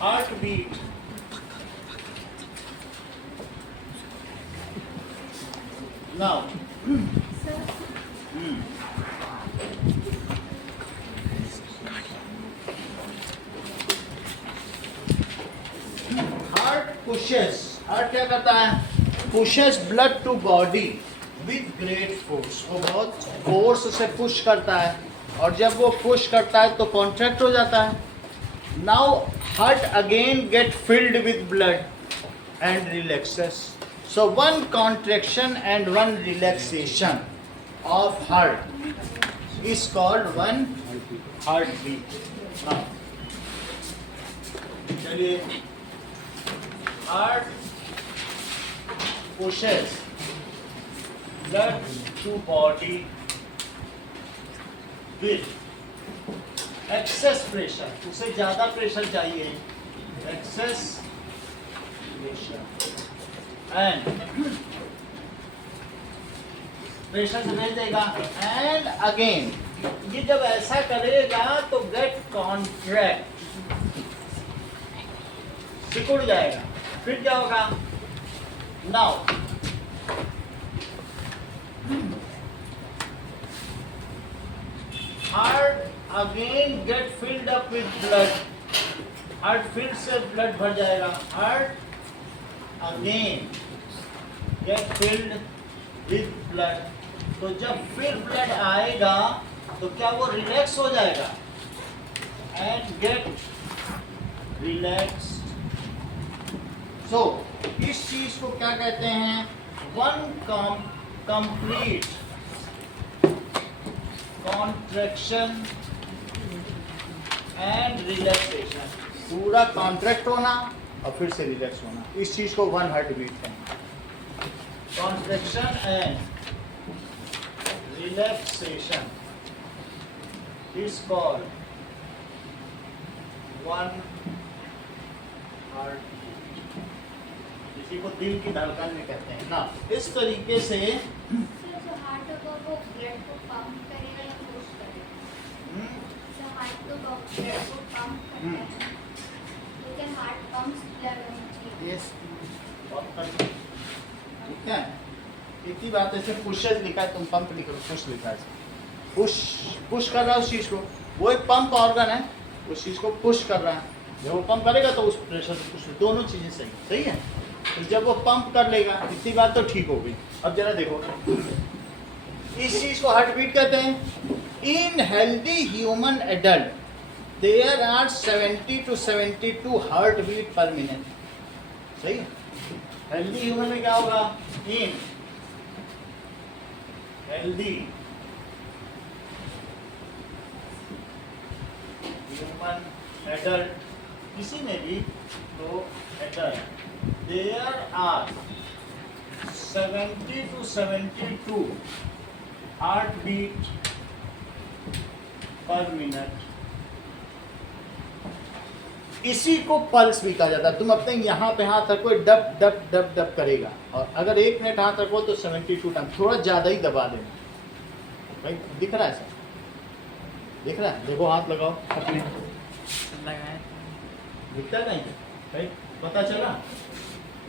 Heart beat now heart pushes, heart क्या करता है, pushes blood to body with great force, वो बहुत फोर्स से पुश करता है, और जब वो पुश करता है तो कॉन्ट्रैक्ट हो जाता है. Now heart again get filled with blood and relaxes. So one contraction and one relaxation of heart is called one heart beat. चलिए, heart pushes blood to body with excess pressure, उसे ज्यादा pressure चाहिए, excess pressure and pressure से भेज देगा, and again ये जब ऐसा करेगा तो get contract, सिकुड़ जाएगा. फिर क्या होगा, now heart again get filled up with blood, heart फिर से blood भर जाएगा, heart again get filled with blood. तो जब फिर blood आएगा तो क्या वो रिलैक्स हो जाएगा and get relaxed. So इस चीज को क्या कहते हैं, one complete contraction and relaxation. पूरा कॉन्ट्रैक्ट होना और फिर से रिलैक्स होना, इस चीज को वन हार्ट बीट कहते हैं. Contraction and relaxation is called one heart. इसी को दिल की धड़कन में कहते हैं ना. इस तरीके से जो हार्ट होगा वो ब्लड को पंप करेगा या पुश करेगा, जो हार्ट तो ब्लड को पंप करता है, तो क्या हार्ट पंप्स ब्लड होना चाहिए? यस, ठीक है. एक ही बात ऐसे पुशेस लिखा है, तुम पंप लिखो, पुश लिखा है. पुश पुश कर रहा है उस चीज को, वो एक पंप ऑर्गन है, उस चीज को पुश कर रहा है. जब वो पंप करेगा तो उस प्रेशर से पुश, दोनों चीजें सही सही है. तो जब वो पंप कर लेगा, इतनी बात तो ठीक हो गई. अब जरा देखो, इस चीज को हार्ट बीट कहते हैं. In healthy human adult there are 70 to 72 heart beat per minute. सही है. हेल्दी ह्यूमन में क्या होगा, इन हेल्दी ह्यूमन एडल्ट, किसी में भी तो adult, there are 70 to 72 heartbeat per minute. इसी को पल्स भी कहा जाता है. तुम अपने यहाँ पे हाथ रखो, डब डब डब डब करेगा, और अगर 1 मिनट हाथ रखो तो 72 टाइम, थोड़ा ज़्यादा ही दबा देना. भाई दिख रहा है सर, दिख रहा है, देखो हाथ लगाओ अपने, लगाए, दिखता नहीं भाई, पता चला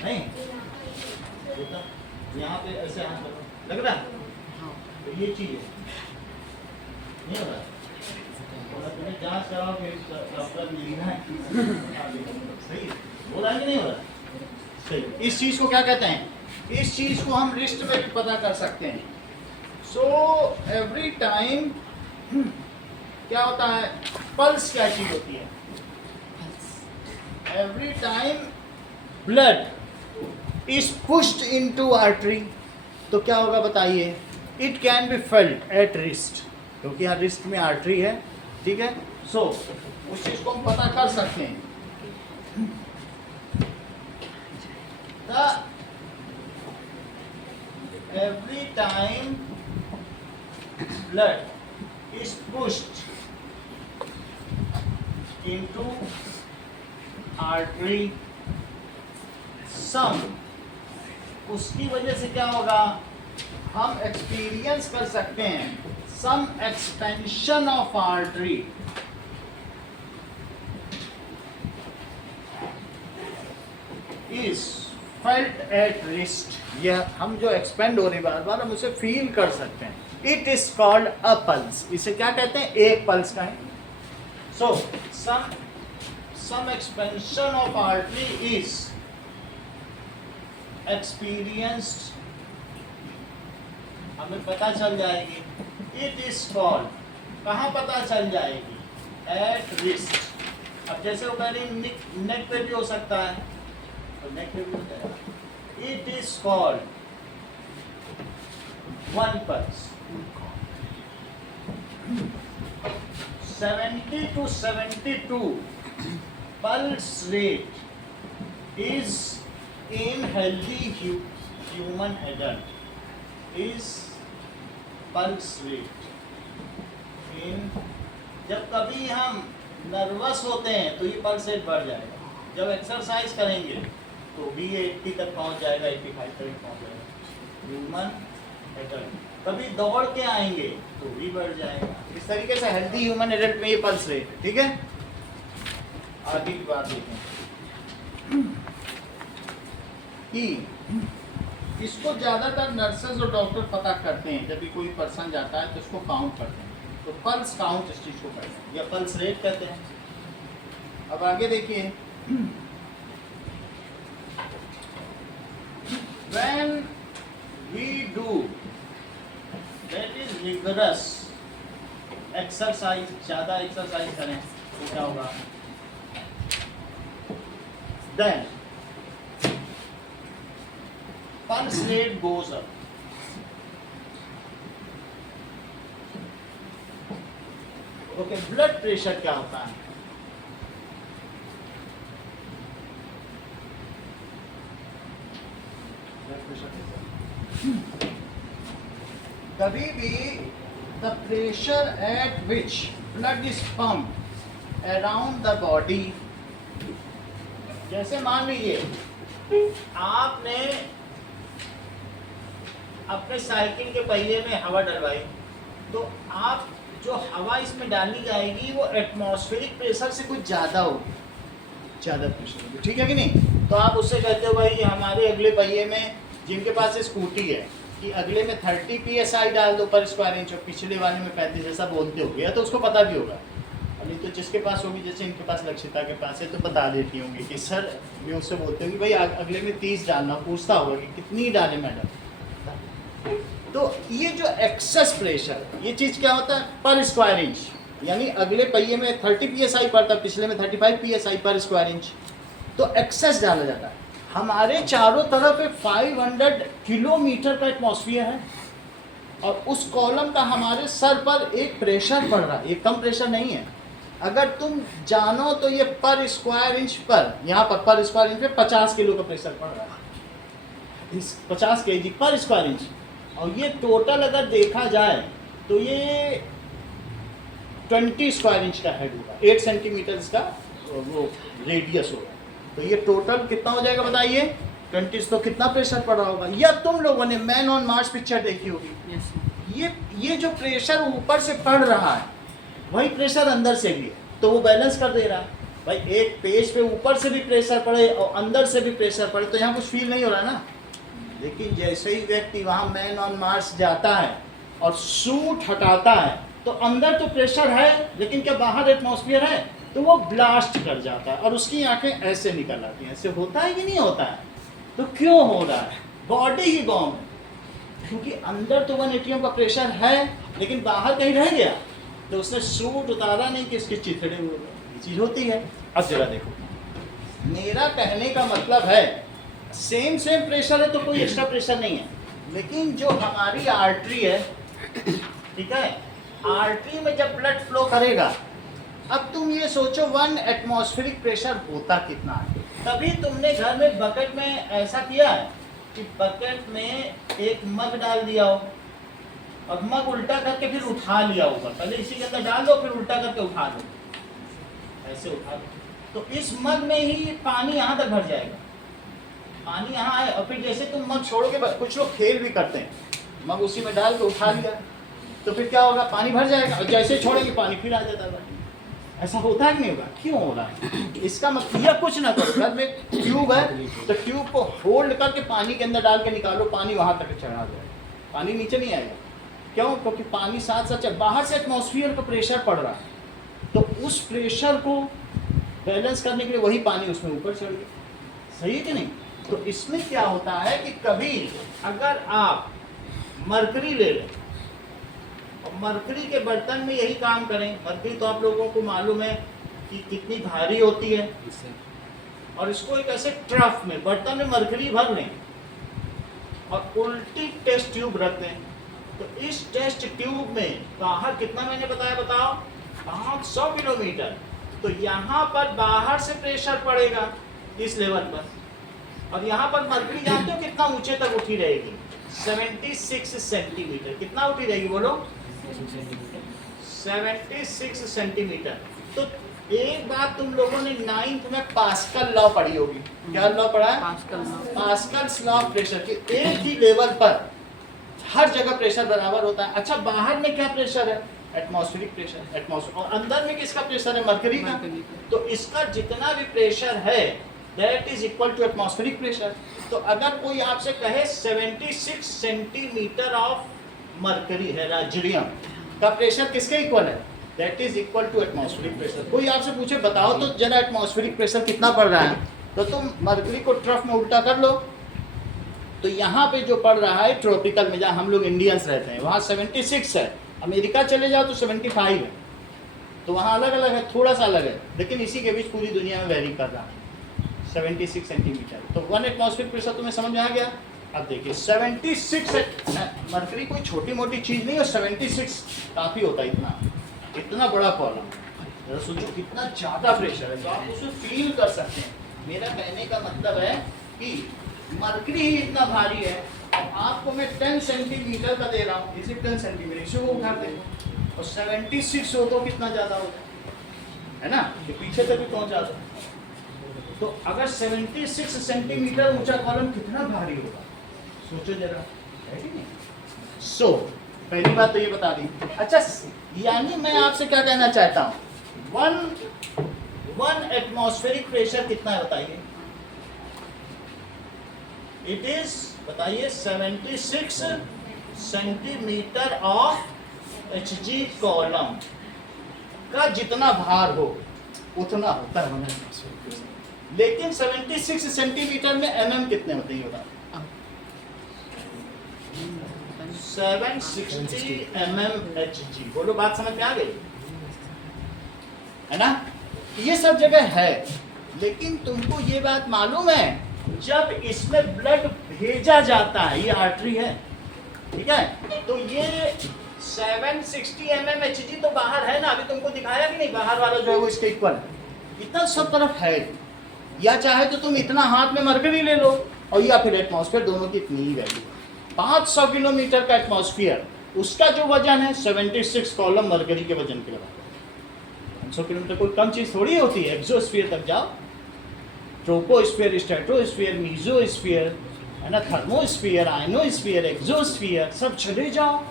नहीं, यहाँ पे ऐसे हाथ रखो, लग रहा है. तो ये चीज है, नहीं हो रहा. तुम्हें जांच कराओ कि डॉक्टर मिलना है. सही है, बोला कि नहीं हो रहा. सही. इस चीज को क्या कहते हैं, इस चीज को हम रिस्ट में भी पता कर सकते हैं. सो एवरी टाइम क्या होता है, पल्स क्या चीज होती है, every time blood is pushed into artery, तो क्या होगा बताइए, it can be felt at wrist, क्योंकि यहाँ रिस्ट में आर्टरी है. ठीक है. सो उस चीज को हम पता कर सकते हैं. Every time blood is pushed into artery, some, उसकी वजह से क्या होगा, हम एक्सपीरियंस कर सकते हैं some expansion of artery, is felt at wrist, यह हम जो एक्सपेंड हो रही बार बार हम उसे फील कर सकते हैं. It is called a pulse. इसे क्या कहते हैं? एक पल्स का है. सो some expansion of artery is experienced, हमें पता चल जाएगी. It is called, कहाँ पता चल जाएगी? At wrist. अब जैसे वो कह रही नेक पे भी हो सकता है, तो नेक पे भी हो जाएगा. It is called one pulse. 70 to 72 pulse rate is in healthy human adult, is pulse rate in, जब कभी हम नर्वस होते हैं तो ये पल्स रेट बढ़ जाएगा. जब एक्सरसाइज करेंगे तो भी 80 तक पहुंच जाएगा, 85 तक पहुंच जाएगा ह्यूमन एडल्ट. कभी दौड़ के आएंगे तो भी बढ़ जाएगा. इस तरीके से हेल्दी ह्यूमन एडल्ट में ये पल्स रेट है. ठीक है, आगे की बात देखें कि इसको ज़्यादातर नर्सेज और डॉक्टर पता करते हैं. जब भी कोई पर्सन जाता है तो इसको काउंट करते हैं, तो पल्स काउंट इस चीज़ को करते हैं या पल्स रेट कहते हैं. अब आगे देखिए, when we do that is rigorous exercise, ज़्यादा एक्सरसाइज करें तो क्या होगा? Then pulse rate goes up. Okay, blood pressure क्या होता है? Blood pressure कभी भी the pressure at which blood is pumped around the body, जैसे मान लीजिए आपने अपने साइकिल के पहिए में हवा डलवाई, तो आप जो हवा इसमें डाली जाएगी वो एटमॉस्फेरिक प्रेशर से कुछ ज़्यादा होगी, ज़्यादा प्रेशर होगी. ठीक है कि नहीं? तो आप उससे कहते हो भाई हमारे अगले पहिए में, जिनके पास स्कूटी है, कि अगले में 30 PSI डाल दो पर स्क्वायर इंच और पिछले वाले में 35, ऐसा बोलते हो गया तो उसको पता भी होगा. नहीं तो जिसके पास होगी, जैसे इनके पास लक्षिता के पास है, तो बता देती होंगी कि सर, मैं उससे बोलते होंगी भाई अगले में 30 डालना. पूछता होगा कि कितनी डाले मैडम. तो ये जो एक्सेस प्रेशर, ये चीज़ क्या होता है? पर स्क्वायर इंच, यानी अगले पहिए में 30 PSI पड़ता है, पिछले में 35 PSI पर स्क्वायर इंच, तो एक्सेस डाला जाता है. हमारे चारों तरफ 500 किलोमीटर का एटमॉस्फेयर है और उस कॉलम का हमारे सर पर एक प्रेशर पड़ रहा है. ये कम प्रेशर नहीं है. अगर तुम जानो तो ये पर स्क्वायर इंच पर, यहाँ पर स्क्वायर इंच पे 50 किलो का प्रेशर पड़ रहा है, 50 kg पर स्क्वायर इंच. और ये टोटल अगर देखा जाए तो ये 20 स्क्वायर इंच का हेड होगा, 8 सेंटीमीटर का वो रेडियस होगा. तो ये टोटल कितना हो जाएगा बताइए? 20. तो कितना प्रेशर पड़ रहा होगा? या तुम लोगों ने मैन ऑन मार्स पिक्चर देखी होगी. ये जो प्रेशर ऊपर से पड़ रहा है वही प्रेशर अंदर से भी है, तो वो बैलेंस कर दे रहा है. भाई एक पेज पे ऊपर से भी प्रेशर पड़े और अंदर से भी प्रेशर पड़े तो यहाँ कुछ फील नहीं हो रहा ना. लेकिन जैसे ही व्यक्ति वहाँ मैन ऑन मार्स जाता है और सूट हटाता है तो अंदर तो प्रेशर है, लेकिन क्या बाहर एटमॉस्फेयर है? तो वो ब्लास्ट कर जाता है और उसकी आंखें ऐसे निकल आती हैं. ऐसे होता है कि नहीं होता है? तो क्यों हो रहा है? बॉडी ही बॉम्ब है, क्योंकि अंदर तो 1 atm का प्रेशर है लेकिन बाहर कहीं रह गया, तो उसने सूट उतारा नहीं कि इसके चिथड़े हुए. ये चीज़ होती है. अब जरा देखो, मेरा कहने का मतलब है सेम प्रेशर है तो कोई एक्स्ट्रा प्रेशर नहीं है, लेकिन जो हमारी आर्टरी है, ठीक है, आर्टरी में जब ब्लड फ्लो करेगा, अब तुम ये सोचो 1 एटमॉस्फेरिक प्रेशर होता कितना है. तभी तुमने घर में बकेट में ऐसा किया है कि बकेट में एक मग डाल दिया हो और मग उल्टा करके फिर उठा लिया होगा. पहले इसी के अंदर डाल दो, फिर उल्टा करके उठा दो, ऐसे उठा दो, तो इस मग में ही पानी यहाँ तक भर जाएगा. पानी यहाँ है और फिर जैसे तुम मग छोड़ोगे, कुछ लोग खेल भी करते हैं, मग उसी में डाल के उठा लिया, तो फिर क्या होगा? पानी भर जाएगा और जैसे छोड़ेंगे पानी फिर आ जाता है. ऐसा होता है कि नहीं होगा? क्यों हो रहा है? इसका मतलब यह कुछ ना करो, घर में ट्यूब है तो ट्यूब को होल्ड करके पानी के अंदर डाल के निकालो, पानी वहां तक चढ़ा जाएगा, पानी नीचे नहीं आएगा। क्यों? क्योंकि पानी साथ साथ बाहर से एटमॉस्फेयर का प्रेशर पड़ रहा है, तो उस प्रेशर को बैलेंस करने के लिए वही पानी उसमें ऊपर चढ़ गया। सही है कि नहीं? तो इसमें क्या होता है कि कभी अगर आप मरकरी ले लें और मरकरी के बर्तन में यही काम करें, मरकरी तो आप लोगों को मालूम है कि कितनी भारी होती है, और इसको एक ऐसे ट्रफ में बर्तन में मरकरी भर लें और उल्टी टेस्ट ट्यूब रख दें, तो इस टेस्ट ट्यूब में बाहर कितना मैंने बताया बताओ, 500 किलोमीटर। तो यहाँ पर बाहर से प्रेशर पड़ेगा इस लेवल पर, और यहाँ पर मरकरी जानते हो कितना ऊंचे तक उठी रहेगी? 76 सेंटीमीटर। कितना उठी रहेगी बोलो? 76 सेंटीमीटर। तो एक बात तुम लोगों ने 9th में पास्कल लॉ पढ़ी होगी। क्या लॉ पढ़ा है? पास्कल्स लॉ ऑफ प्रेशर कि एक ही लेवल पर हर जगह प्रेशर बराबर होता है। अच्छा, बाहर में क्या प्रेशर है? Atmospheric pressure, atmosphere. और अंदर में किसका प्रेशर है? मरकरी का। तो इसका जितना भी प्रेशर है that is equal to atmospheric pressure. तो अगर कोई आपसे कहे 76 सेंटीमीटर ऑफ मरकरी है, राजरियम का प्रेशर किसके इक्वल है? That is equal to atmospheric pressure. कोई आपसे पूछे बताओ तो जरा एटमॉस्फेरिक प्रेशर कितना पड़ रहा है, तो तुम मरकरी को ट्रफ में उल्टा कर लो, तो यहाँ पे जो पड़ रहा है ट्रॉपिकल में, जहाँ हम लोग इंडियंस रहते हैं, वहाँ 76 है। अमेरिका चले जाओ तो 75 है। तो वहाँ अलग अलग है, थोड़ा सा अलग है, लेकिन इसी के बीच पूरी दुनिया में वेरी कर रहा है 76 सेंटीमीटर। तो 1 एटमॉस्फेरिक प्रेशर तुम्हें समझ में आ गया? अब देखिए 76 मरकरी कोई छोटी मोटी चीज़ नहीं है, 76 काफ़ी होता है। इतना बड़ा कॉलम, जरा सोचो कितना ज़्यादा प्रेशर है, तो आप उसे फील कर सकते हैं। मेरा कहने का मतलब है कि मरकरी ही इतना भारी है, और आपको मैं 10 सेंटीमीटर का दे रहा हूँ, इसे 10 सेंटीमीटर इसे वो उठाते हैं, और 76 हो तो कितना ज़्यादा होगा, है ना? ये पीछे तक भी पहुँचा दो। तो अगर 76 सेंटीमीटर ऊंचा कॉलम कितना भारी होगा, सोचो जरा, है कि नहीं? सो पहली बात तो ये बता दी। अच्छा, यानी मैं आपसे क्या कहना चाहता हूँ, वन एटमॉस्फेरिक प्रेशर कितना है बताइए? इट इज, बताइए, 76 सेंटीमीटर ऑफ Hg कॉलम का जितना भार हो उतना होता है वन एटमॉस्फेरिक प्रेशर। लेकिन 76 सेंटीमीटर में mm कितने होते हैं बता? 760 mm Hg। बोलो, बात समझ में आ गई है ना? ये सब जगह है, लेकिन तुमको ये बात मालूम है, जब इसमें ब्लड भेजा जाता है, ये आर्टरी है, ठीक है, तो ये 760 mm Hg तो बाहर है ना, अभी तुमको दिखाया कि नहीं? बाहर वाला जो है वो इसके इक्वल है, इतना सब तरफ है। या चाहे तो तुम इतना हाथ में मरकरी ले लो, और या फिर एटमॉस्फेयर, दोनों की इतनी ही वैल्यू। 500 किलोमीटर का एटमॉस्फेयर, उसका जो वजन है 76 कॉलम मरकरी के वजन के बराबर। 500 किलोमीटर कोई कम चीज थोड़ी होती है। एक्सोस्फीयर तक जाओ, ट्रोपोस्फीयर, स्ट्रेटोस्फीयर, मीजोस्फीयर, है ना, थर्मोस्फीयर, आयनोस्फीयर, एक्सोस्फीयर, सब चले जाओ,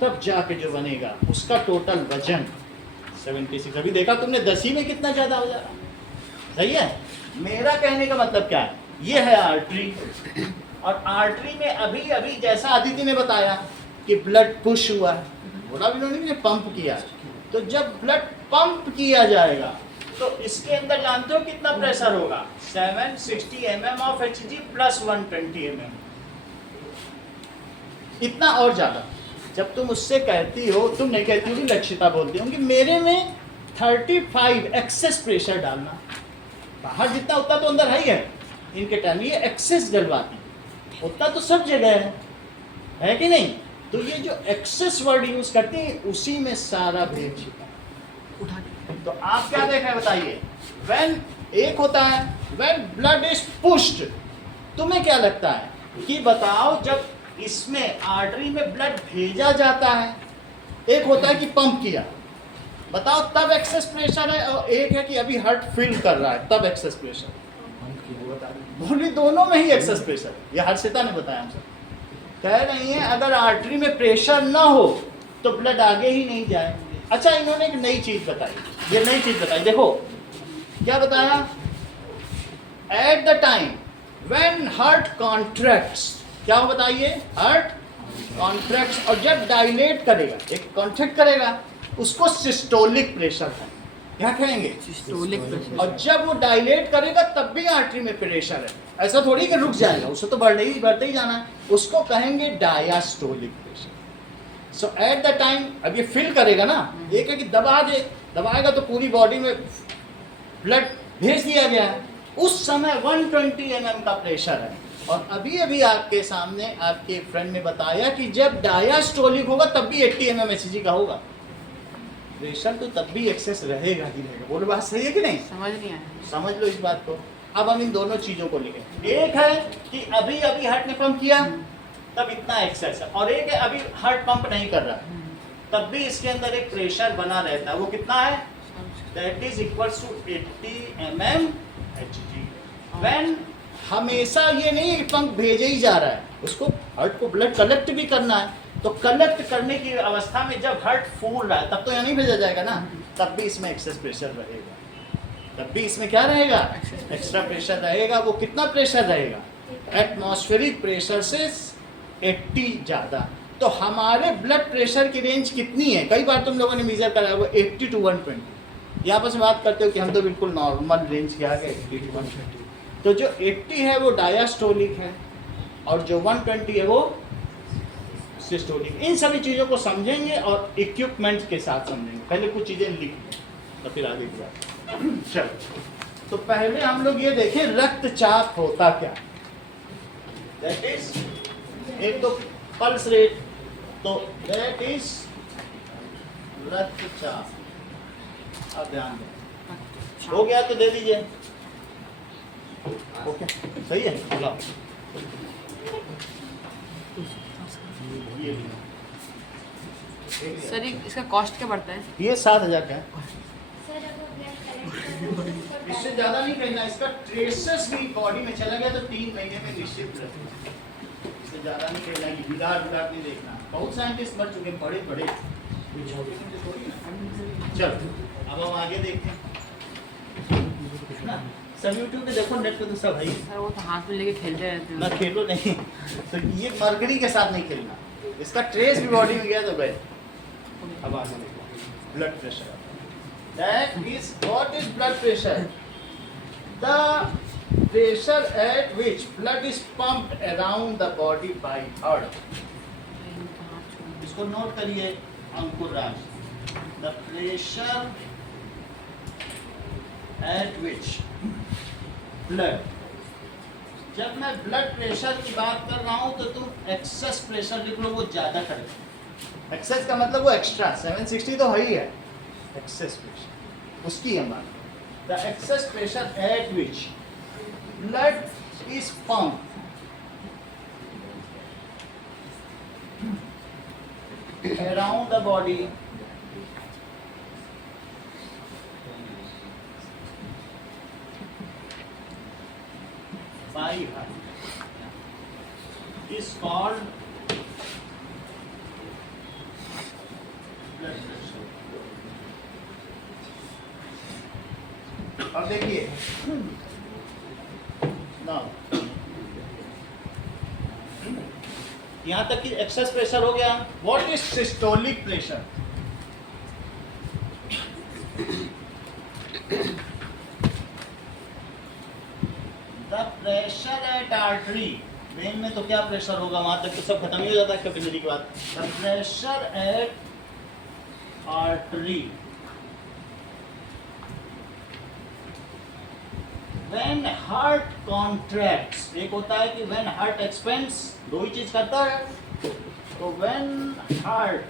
तब जाके जो बनेगा उसका टोटल वजन 76। अभी देखा तुमने 10 ही में कितना ज्यादा हो जा रहा। सही है? मेरा कहने का मतलब क्या है, ये है आर्टरी, और आर्टरी में अभी अभी जैसा अदिति ने बताया कि ब्लड पुश हुआ है, बोला भी उन्होंने कि पंप किया, तो जब ब्लड पंप किया जाएगा तो इसके अंदर जानते हो कितना प्रेशर होगा? 760 mm of Hg plus 120 mm, इतना और ज्यादा। जब तुम उससे कहती हो, तुम नहीं कहती हो कि लक्षिता बोलती होंगी मेरे में 35 एक्सेस प्रेशर डालना, बाहर जितना उतना तो अंदर है ही है, इनके टाइम ये एक्सेस डलवाती, उतना तो सब जगह है कि नहीं? तो ये जो एक्सेस वर्ड यूज करती है, उसी में सारा भेद छिपा उठा। तो आप क्या देख रहे हैं बताइए? व्हेन एक होता है व्हेन ब्लड इज पुश्ड, तुम्हें क्या लगता है कि बताओ, जब इसमें आर्टरी में ब्लड भेजा जाता है, एक होता है कि पंप किया, बताओ तब एक्सेस प्रेशर है, और एक है कि अभी हार्ट फिल कर रहा है तब एक्सेस प्रेशर। बोली दोनों में ही एक्सेस प्रेशर, ये हर्षिता ने बताया हमसे। कह रही है अगर आर्टरी में प्रेशर ना हो तो ब्लड आगे ही नहीं जाए। अच्छा, इन्होंने एक नई चीज बताई, ये नई चीज बताई, देखो क्या बताया, at the time when heart contracts, क्या हो बताइए, हार्ट कॉन्ट्रैक्ट्स, और जब डायलेट करेगा, एक कॉन्ट्रैक्ट करेगा, उसको सिस्टोलिक प्रेशर है, क्या कहेंगे, सिस्टोलिक प्रेशर। और जब वो डायलेट करेगा तब भी आर्टरी में प्रेशर है, ऐसा थोड़ी कि रुक जाएगा, उसे तो बढ़ते ही जाना है, उसको कहेंगे diastolic pressure. So at the time, अब ये फिल करेगा ना, एक है कि दबाएगा तो पूरी बॉडी में ब्लड भेज दिया गया है, उस समय 120 mm का प्रेशर है। और अभी अभी आपके सामने आपके फ्रेंड ने बताया कि जब डायास्टोलिक होगा तब भी 80 mm HG का होगा, प्रेशर तो तब भी एक्सेस रहेगा ही रहेगा। बोलो बात सही है कि नहीं, समझ नहीं आया। समझ लो इस बात को। अब हम इन दोनों चीजों को लिखें, एक है कि अभी अभी हार्ट ने पंप किया तब इतना एक्सेस है, और एक है अभी हार्ट पंप नहीं कर रहा है तब भी इसके अंदर एक प्रेशर बना रहता है, वो कितना है, that is equals to 80 mm HG। When, हमेशा ये नहीं है कि पंप भेजे ही जा रहा है, उसको हार्ट को ब्लड कलेक्ट भी करना है, तो कलेक्ट करने की अवस्था में जब हार्ट फूल रहा है तब तो यहाँ नहीं भेजा जाएगा ना, तब भी इसमें एक्सेस प्रेशर रहेगा, तब भी इसमें क्या रहेगा, एक्स्ट्रा प्रेशर रहेगा। वो कितना प्रेशर रहेगा, एटमॉस्फेरिक प्रेशर से 80 ज़्यादा। तो हमारे ब्लड प्रेशर की रेंज कितनी है, कई बार तुम लोगों ने मेजर करा, वो 80 to 120। ये आपस में बात करते हो कि हम तो बिल्कुल नॉर्मल रेंज के आ गए 80 to 120। तो जो 80 है वो डायास्टोलिक है, और जो 120 है वो सिस्टोलिक। इन सभी चीज़ों को समझेंगे और इक्विपमेंट के साथ समझेंगे। पहले कुछ चीज़ें लिख लें तो फिर आगे की बात। चलो, तो पहले हम लोग ये देखें रक्तचाप होता क्या, दैट इज, एक तो पल्स रेट, तो दैट इज रक्तचाप। अब ध्यान दें, हो गया तो दे दीजिए, ओके सही है। चलो ये सर इसका कॉस्ट क्या पड़ता है? ये 7,000 का है, सर अगर ब्लड कलेक्ट इससे ज़्यादा नहीं करना। इसका ट्रेसेस भी बॉडी में चला गया तो 3 महीने में निश्चित रहता है, इससे ज़्यादा नहीं करना है कि बिगाड़ नहीं देखना। बहुत साइंटिस्ट मर चुके हैं, बड़े बड़े, कोई छोटे मोटे थोड़ी ना। चलो अब हम आगे देखते हैं ना, सब यूट्यूब पे देखो, नेट पे तो सब है ही। सर वो तो हाथ में लेके खेलते रहते ना हैं। खेलो नहीं, तो ये मरकरी के साथ नहीं खेलना, इसका ट्रेस भी बॉडी में गया तो गए। अब आगे देखो, blood pressure, that is, what is blood pressure, the pressure at which blood is pumped around the body by heart. इसको नोट करिए Ankur Raj, the pressure at which blood, जब मैं ब्लड प्रेशर की बात कर रहा हूं तो तुम एक्सेस प्रेशर लिख लो, वो ज्यादा करेगा। एक्सेस का मतलब वो एक्स्ट्रा, 760 तो है ही है एक्सेस प्रेशर, उसकी हम बात। The excess pressure at which blood is pump around the body by heart is called blood pressure। अब देखिए ना, यहां तक कि एक्सेस प्रेशर हो गया। What is systolic pressure, pressure at artery, when में तो क्या प्रेशर होगा, वहां तक तो सब खत्म ही हो जाता है कैपिलरी के बाद। The pressure at artery when heart contracts, एक होता है कि व्हेन हार्ट एक्सपेंड्स, दो ही चीज करता है। तो व्हेन हार्ट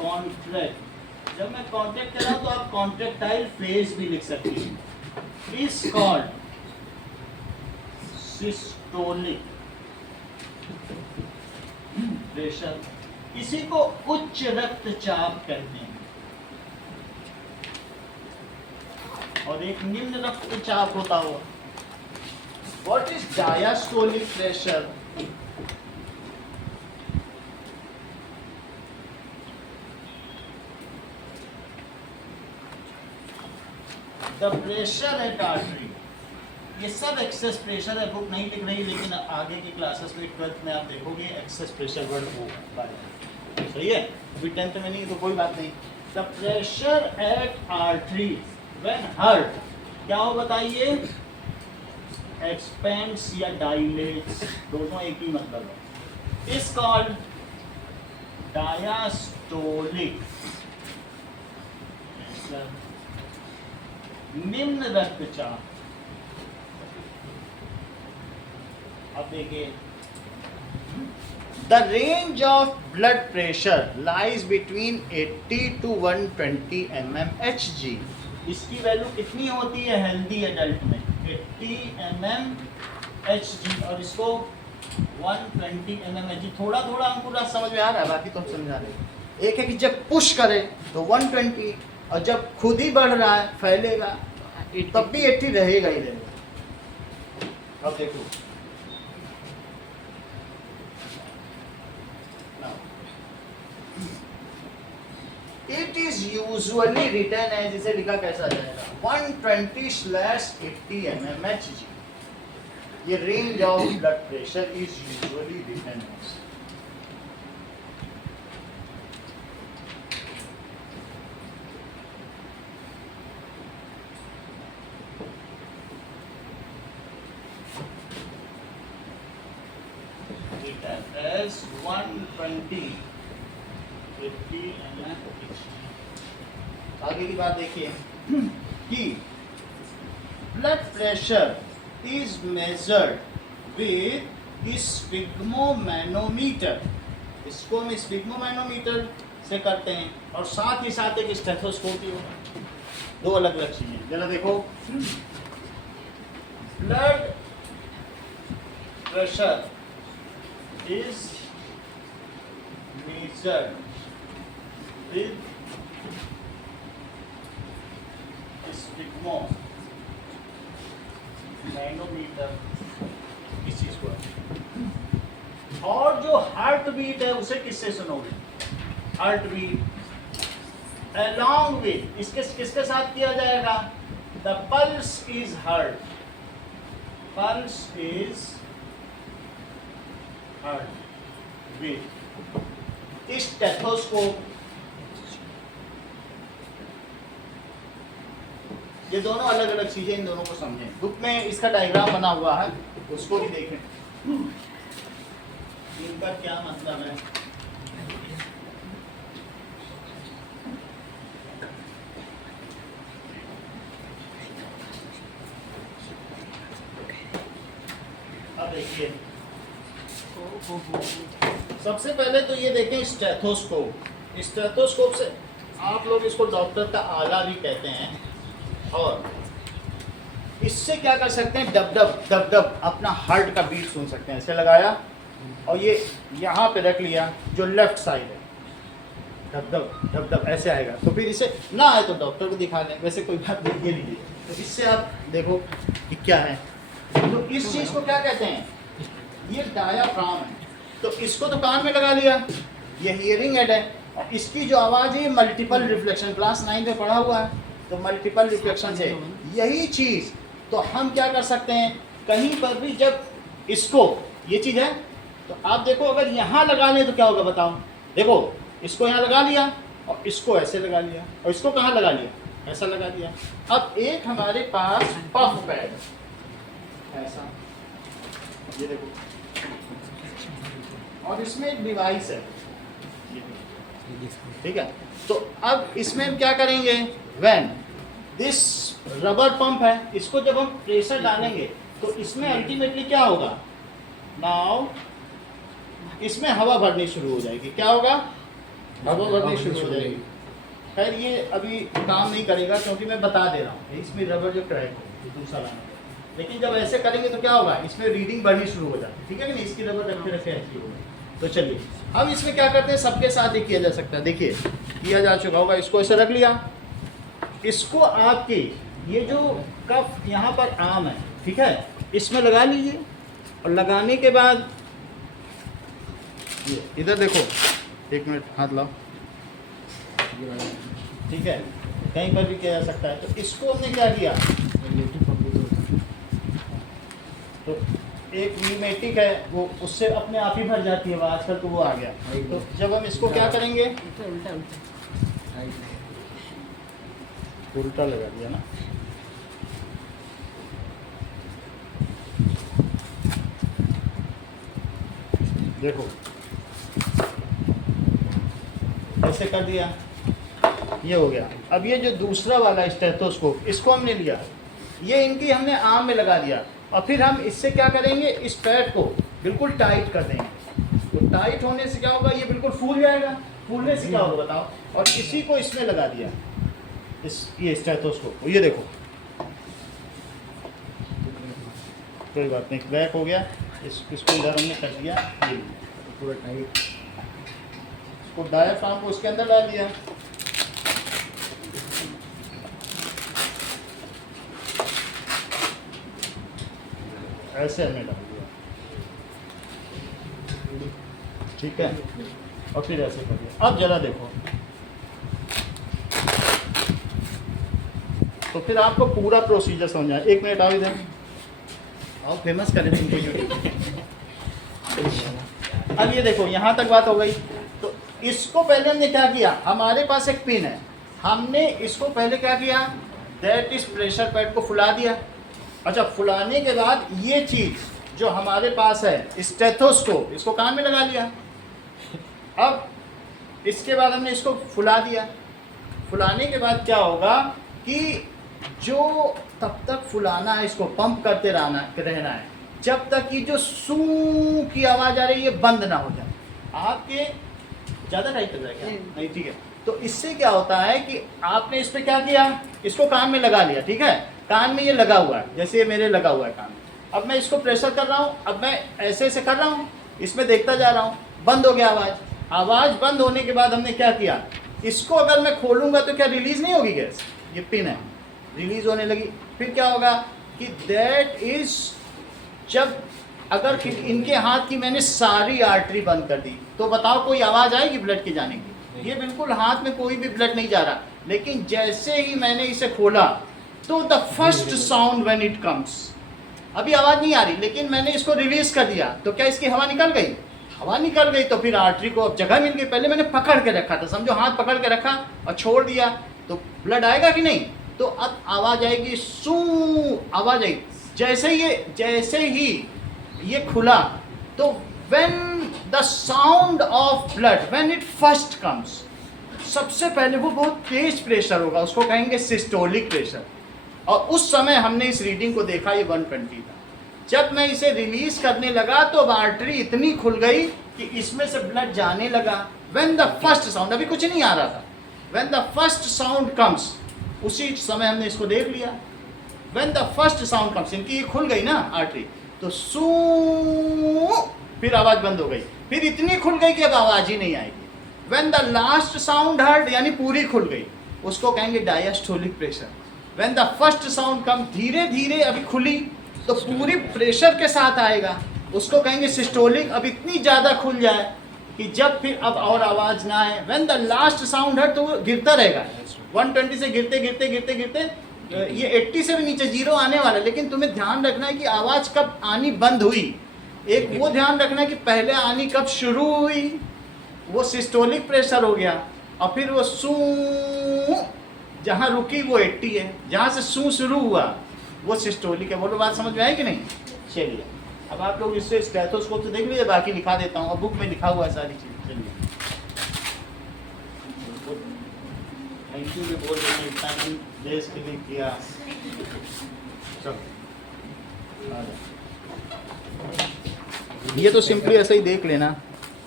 कॉन्ट्रैक्ट, जब मैं कॉन्ट्रैक्ट कर रहा हूं तो आप कॉन्ट्रैक्टाइल फेज भी लिख सकते हैं, is called systolic pressure। इसी को उच्च रक्तचाप कहते हैं, और एक निम्न रक्तचाप होता हो। What is diastolic pressure? The pressure at artery, ये सब एक्सेस प्रेशर है, बुक नहीं लिख रही लेकिन आगे की क्लासेस में 12th में आप देखोगे एक्सेस प्रेशर वर्ड होगा, सही है, अभी 10th में नहीं तो कोई बात नहीं। The pressure at artery when hurt, क्या हो बताइए, एक्सपेंड्स या डायलेट्स, दोनों एक ही मतलब है, इज कॉल्ड डायास्टोलिक, निम्न रक्तचाप। अब देखिए, the range of blood pressure lies between 80 to 120 mmHg, इसकी वैल्यू कितनी होती है हेल्दी एडल्ट में, 80 mmHg, और इसको 120 mmHg। थोड़ा थोड़ा हमको ना समझ में आ रहा है, बाकी तो हम समझा रहे हैं। एक है कि जब पुश करे तो 120, और जब खुद ही बढ़ रहा है फैलेगा तब भी 80 रहेगा ही रहेगा। अब देखो, it is usually written as, इसे लिखा कैसा जाएगा, 120/80 mmHg, ये range of blood pressure is usually written as. As 120/80 mmHg। आगे की बात देखिए कि blood pressure is measured with sphygmomanometer, इसको हम स्पिग्मोमैनोमीटर से करते हैं, और साथ ही साथ एक स्टेथोस्कोप भी होगा, दो अलग अलग चीजें। जरा देखो, blood pressure is measured with sphygmomanometer, इस चीज को, और जो हार्ट बीट है उसे किससे सुनोगे, हार्ट बीट along with, इसके किसके साथ किया जाएगा, the pulse is heard, pulse is with stethoscope, ये दोनों अलग अलग चीजें, इन दोनों को समझें। बुक में इसका डायग्राम बना हुआ है, उसको भी देखें, इनका क्या मतलब है। अब देखिए, सबसे पहले तो ये देखें स्टेथोस्कोप, स्टेथोस्कोप से आप लोग इसको डॉक्टर का आला भी कहते हैं, और इससे क्या कर सकते हैं, डब डब डब डब अपना हार्ट का बीट सुन सकते हैं। ऐसे लगाया और ये यहाँ पे रख लिया जो लेफ्ट साइड है, डब डब डब डब ऐसे आएगा। तो फिर इसे ना आए तो डॉक्टर को दिखा लें, वैसे कोई बात नहीं, ये लीजिए। तो इससे आप देखो कि क्या है, तो इस चीज़ को क्या कहते हैं, ये डायाफ्राम है। तो इसको तो कान में लगा लिया, ये हियरिंग एड है, और इसकी जो आवाज़ है मल्टीपल रिफ्लेक्शन, क्लास 9 में पढ़ा हुआ है, तो मल्टीपल रिफ्लेक्शन से यही चीज़। तो हम क्या कर सकते हैं, कहीं पर भी जब इसको, ये चीज़ है, तो आप देखो अगर यहाँ लगा लें तो क्या होगा बताओ। देखो इसको यहाँ लगा लिया और इसको ऐसे लगा लिया, और इसको कहाँ लगा लिया, ऐसा लगा दिया। अब एक हमारे पास पफ पैड ऐसा, ये देखो, और इसमें एक डिवाइस है, ठीक है। तो अब इसमें क्या करेंगे, व्हेन दिस रबर पंप है, इसको जब हम प्रेशर डालेंगे तो इसमें अल्टीमेटली क्या होगा, नाउ इसमें हवा भरनी शुरू हो जाएगी। क्या होगा, हवा भरनी शुरू हो जाएगी। खैर ये अभी काम नहीं करेगा क्योंकि मैं बता दे रहा हूँ, इसमें रबर जो क्रैक हो दूसरा लाना, लेकिन जब ऐसे करेंगे तो क्या होगा, इसमें रीडिंग बढ़नी शुरू हो जाती है, ठीक है कि नहीं। इसकी रबर रखे रखे ऐसी होगी। तो चलिए अब इसमें क्या करते हैं, सबके साथ ही किया जा सकता है। देखिए किया जा चुका होगा, इसको ऐसे रख लिया, इसको आपके ये जो कफ यहाँ पर आम है, ठीक है, इसमें लगा लीजिए, और लगाने के बाद ये इधर देखो, एक मिनट हाथ लाओ, ठीक है, कहीं पर भी किया जा सकता है। तो इसको हमने क्या किया, तो एक न्यूमेटिक है वो उससे अपने आप ही भर जाती है, वो आजकल तो वो आ गया। तो जब हम इसको क्या करेंगे, उल्टा उल्टा उल्टा उल्टा लगा दिया ना, देखो ऐसे कर दिया, ये हो गया। अब ये जो दूसरा वाला स्टेथोस्कोप, इसको हमने लिया, ये इनकी हमने आर्म में लगा दिया, और फिर हम इससे क्या करेंगे, इस पैड को बिल्कुल टाइट कर देंगे। तो टाइट होने से क्या होगा, ये बिल्कुल फूल जाएगा। फूलने से क्या होगा बताओ, और इसी को इसमें लगा दिया, इस ये स्टेथोस्कोप, ये देखो कोई बात नहीं, क्रैक हो गया, इसको इधर हमने कर दिया, ये पूरा टाइट, इसको डायाफ्राम को उसके अंदर डाल दिया। ऐसे हमने डाल दिया, ठीक है, और फिर ऐसे कर दिया। अब जरा देखो, तो फिर आपको पूरा प्रोसीजर समझ आए। एक मिनट आओ इधर, आओ फेमस करें इनको। अब ये देखो यहाँ तक बात हो गई। तो इसको पहले हमने क्या किया, हमारे पास एक पिन है, हमने इसको पहले क्या किया, दैट इज प्रेशर पैड को फुला दिया। अच्छा, फुलाने के बाद ये चीज़ जो हमारे पास है स्टेथोस्कोप, इसको कान में लगा लिया। अब इसके बाद हमने इसको फुला दिया। फुलाने के बाद क्या होगा कि जो तब तक फुलाना है, इसको पंप करते रहना है जब तक कि जो सू की आवाज़ आ रही है बंद ना हो जाए। आपके ज़्यादा टाइट लग रहा है क्या? नहीं, ठीक है। तो इससे क्या होता है कि आपने इस पर क्या किया, इसको कान में लगा लिया, ठीक है, कान में ये लगा हुआ है, जैसे ये मेरे लगा हुआ है कान में। अब मैं इसको प्रेशर कर रहा हूँ, अब मैं ऐसे ऐसे कर रहा हूँ, इसमें देखता जा रहा हूँ, बंद हो गया आवाज़। आवाज़ बंद होने के बाद हमने क्या किया, इसको अगर मैं खोलूँगा तो क्या रिलीज़ नहीं होगी गैस, ये पिन है, रिलीज़ होने लगी। फिर क्या होगा कि दैट इज़, जब अगर इनके हाथ की मैंने सारी आर्टरी बंद कर दी तो बताओ कोई आवाज़ आएगी ब्लड की जाने की? ये बिल्कुल हाथ में कोई भी ब्लड नहीं जा रहा। लेकिन जैसे ही मैंने इसे खोला तो the first sound when it comes, अभी आवाज़ नहीं आ रही, लेकिन मैंने इसको रिलीज़ कर दिया तो क्या इसकी हवा निकल गई? हवा निकल गई तो फिर आर्टरी को अब जगह मिल गई। पहले मैंने पकड़ के रखा था, समझो हाथ पकड़ के रखा और छोड़ दिया तो ब्लड आएगा कि नहीं? तो अब आवाज़ आएगी, सू आवाज़ आएगी। जैसे ही ये खुला तो when the sound of blood when it first comes, सबसे पहले वो बहुत तेज प्रेशर होगा, उसको कहेंगे सिस्टोलिक प्रेशर। और उस समय हमने इस रीडिंग को देखा, ये 120 था। जब मैं इसे रिलीज करने लगा तो अब आर्टरी इतनी खुल गई कि इसमें से ब्लड जाने लगा। व्हेन द फर्स्ट साउंड, अभी कुछ नहीं आ रहा था, when the first sound comes, उसी समय हमने इसको देख लिया। When the first sound comes, इनकी ये खुल गई ना आर्टरी, तो सू, फिर आवाज़ बंद हो गई, फिर इतनी खुल गई कि अब आवाज़ ही नहीं आएगी। When the last sound heard, यानी पूरी खुल गई, उसको कहेंगे diastolic pressure. When the first sound come, धीरे धीरे अभी खुली तो पूरी प्रेशर के साथ आएगा, उसको कहेंगे सिस्टोलिक। अब इतनी ज़्यादा खुल जाए कि जब फिर अब और आवाज़ ना आए। When the last sound heard, तो वो गिरता रहेगा 120 से गिरते गिरते गिरते गिरते ये 80 से भी नीचे जीरो आने वाला है। लेकिन तुम्हें ध्यान रखना है कि आवाज़ कब आनी बंद हुई, एक वो ध्यान रखना है कि पहले आनी कब शुरू हुई, वो सिस्टोलिक प्रेशर हो गया। और फिर वो सू जहाँ रुकी वो 80 है, जहाँ से सू शुरू हुआ वो सिस्टोलिक है। बोलो बात समझ में आई कि नहीं? चलिए अब आप लोग इससे स्टेथोस्कोप से देख लीजिए, बाकी लिखा देता हूँ, और बुक में लिखा हुआ है सारी चीज़। चलिए थैंक यू भी बोल देंगे, इतना नहीं देश के लिए किया। चलो आ जाओ। ये तो सिंपली ऐसा ही देख लेना,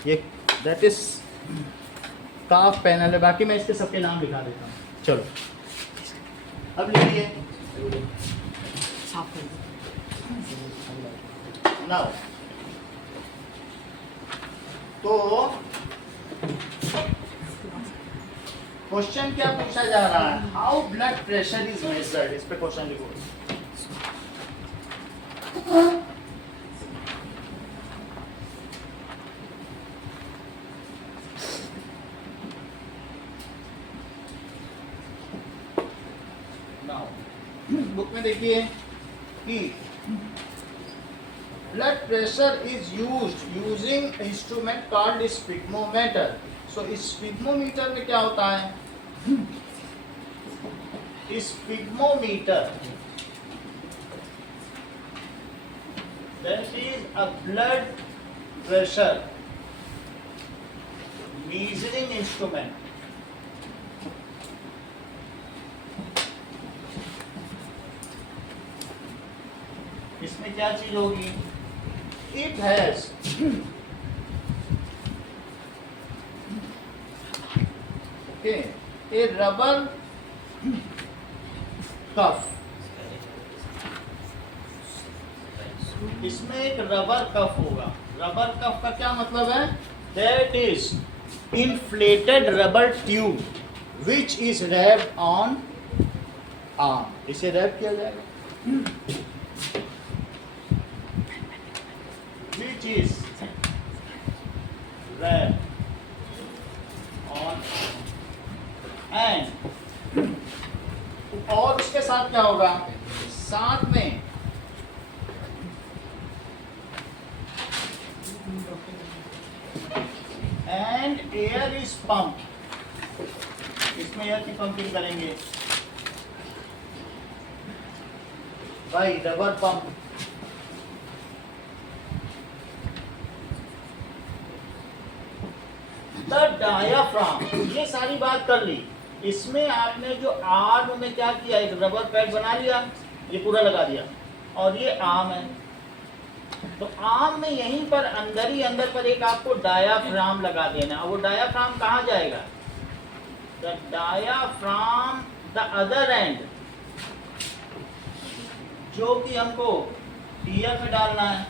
ये दैट इज काफ पैनल है, बाकी मैं इसके सबके नाम लिखा देता हूँ। चलो अब लिखिए साफ कर दो। नाउ। तो क्वेश्चन क्या पूछा जा रहा है, how blood pressure is measured, इस पे क्वेश्चन लिखो। बुक में देखिए कि blood pressure is using instrument called sphygmometer. So sphygmometer में क्या होता है? Sphygmometer that is a blood pressure measuring instrument। इसमें क्या चीज होगी? It has okay a rubber cuff. इसमें एक रबर कफ होगा। रबर कफ का क्या मतलब है? That is inflated rubber tube which is wrapped on arm। इसे रैप किया जाएगा, which is wrapped on arm and और उसके साथ क्या होगा? साथ में एंड एयर इज पंप। इसमें एयर की पंपिंग करेंगे भाई, रबर पंप। द डायाफ्राम, ये सारी बात कर ली। इसमें आपने जो आर्म में क्या किया, एक रबर पैड बना लिया, ये पूरा लगा दिया, और ये आर्म है। तो आर्म में यहीं पर अंदर ही अंदर पर एक आपको डायाफ्राम लगा देना। वो डायाफ्राम कहाँ जाएगा? The diaphragm the other end, जो कि हमको ईयर में डालना है,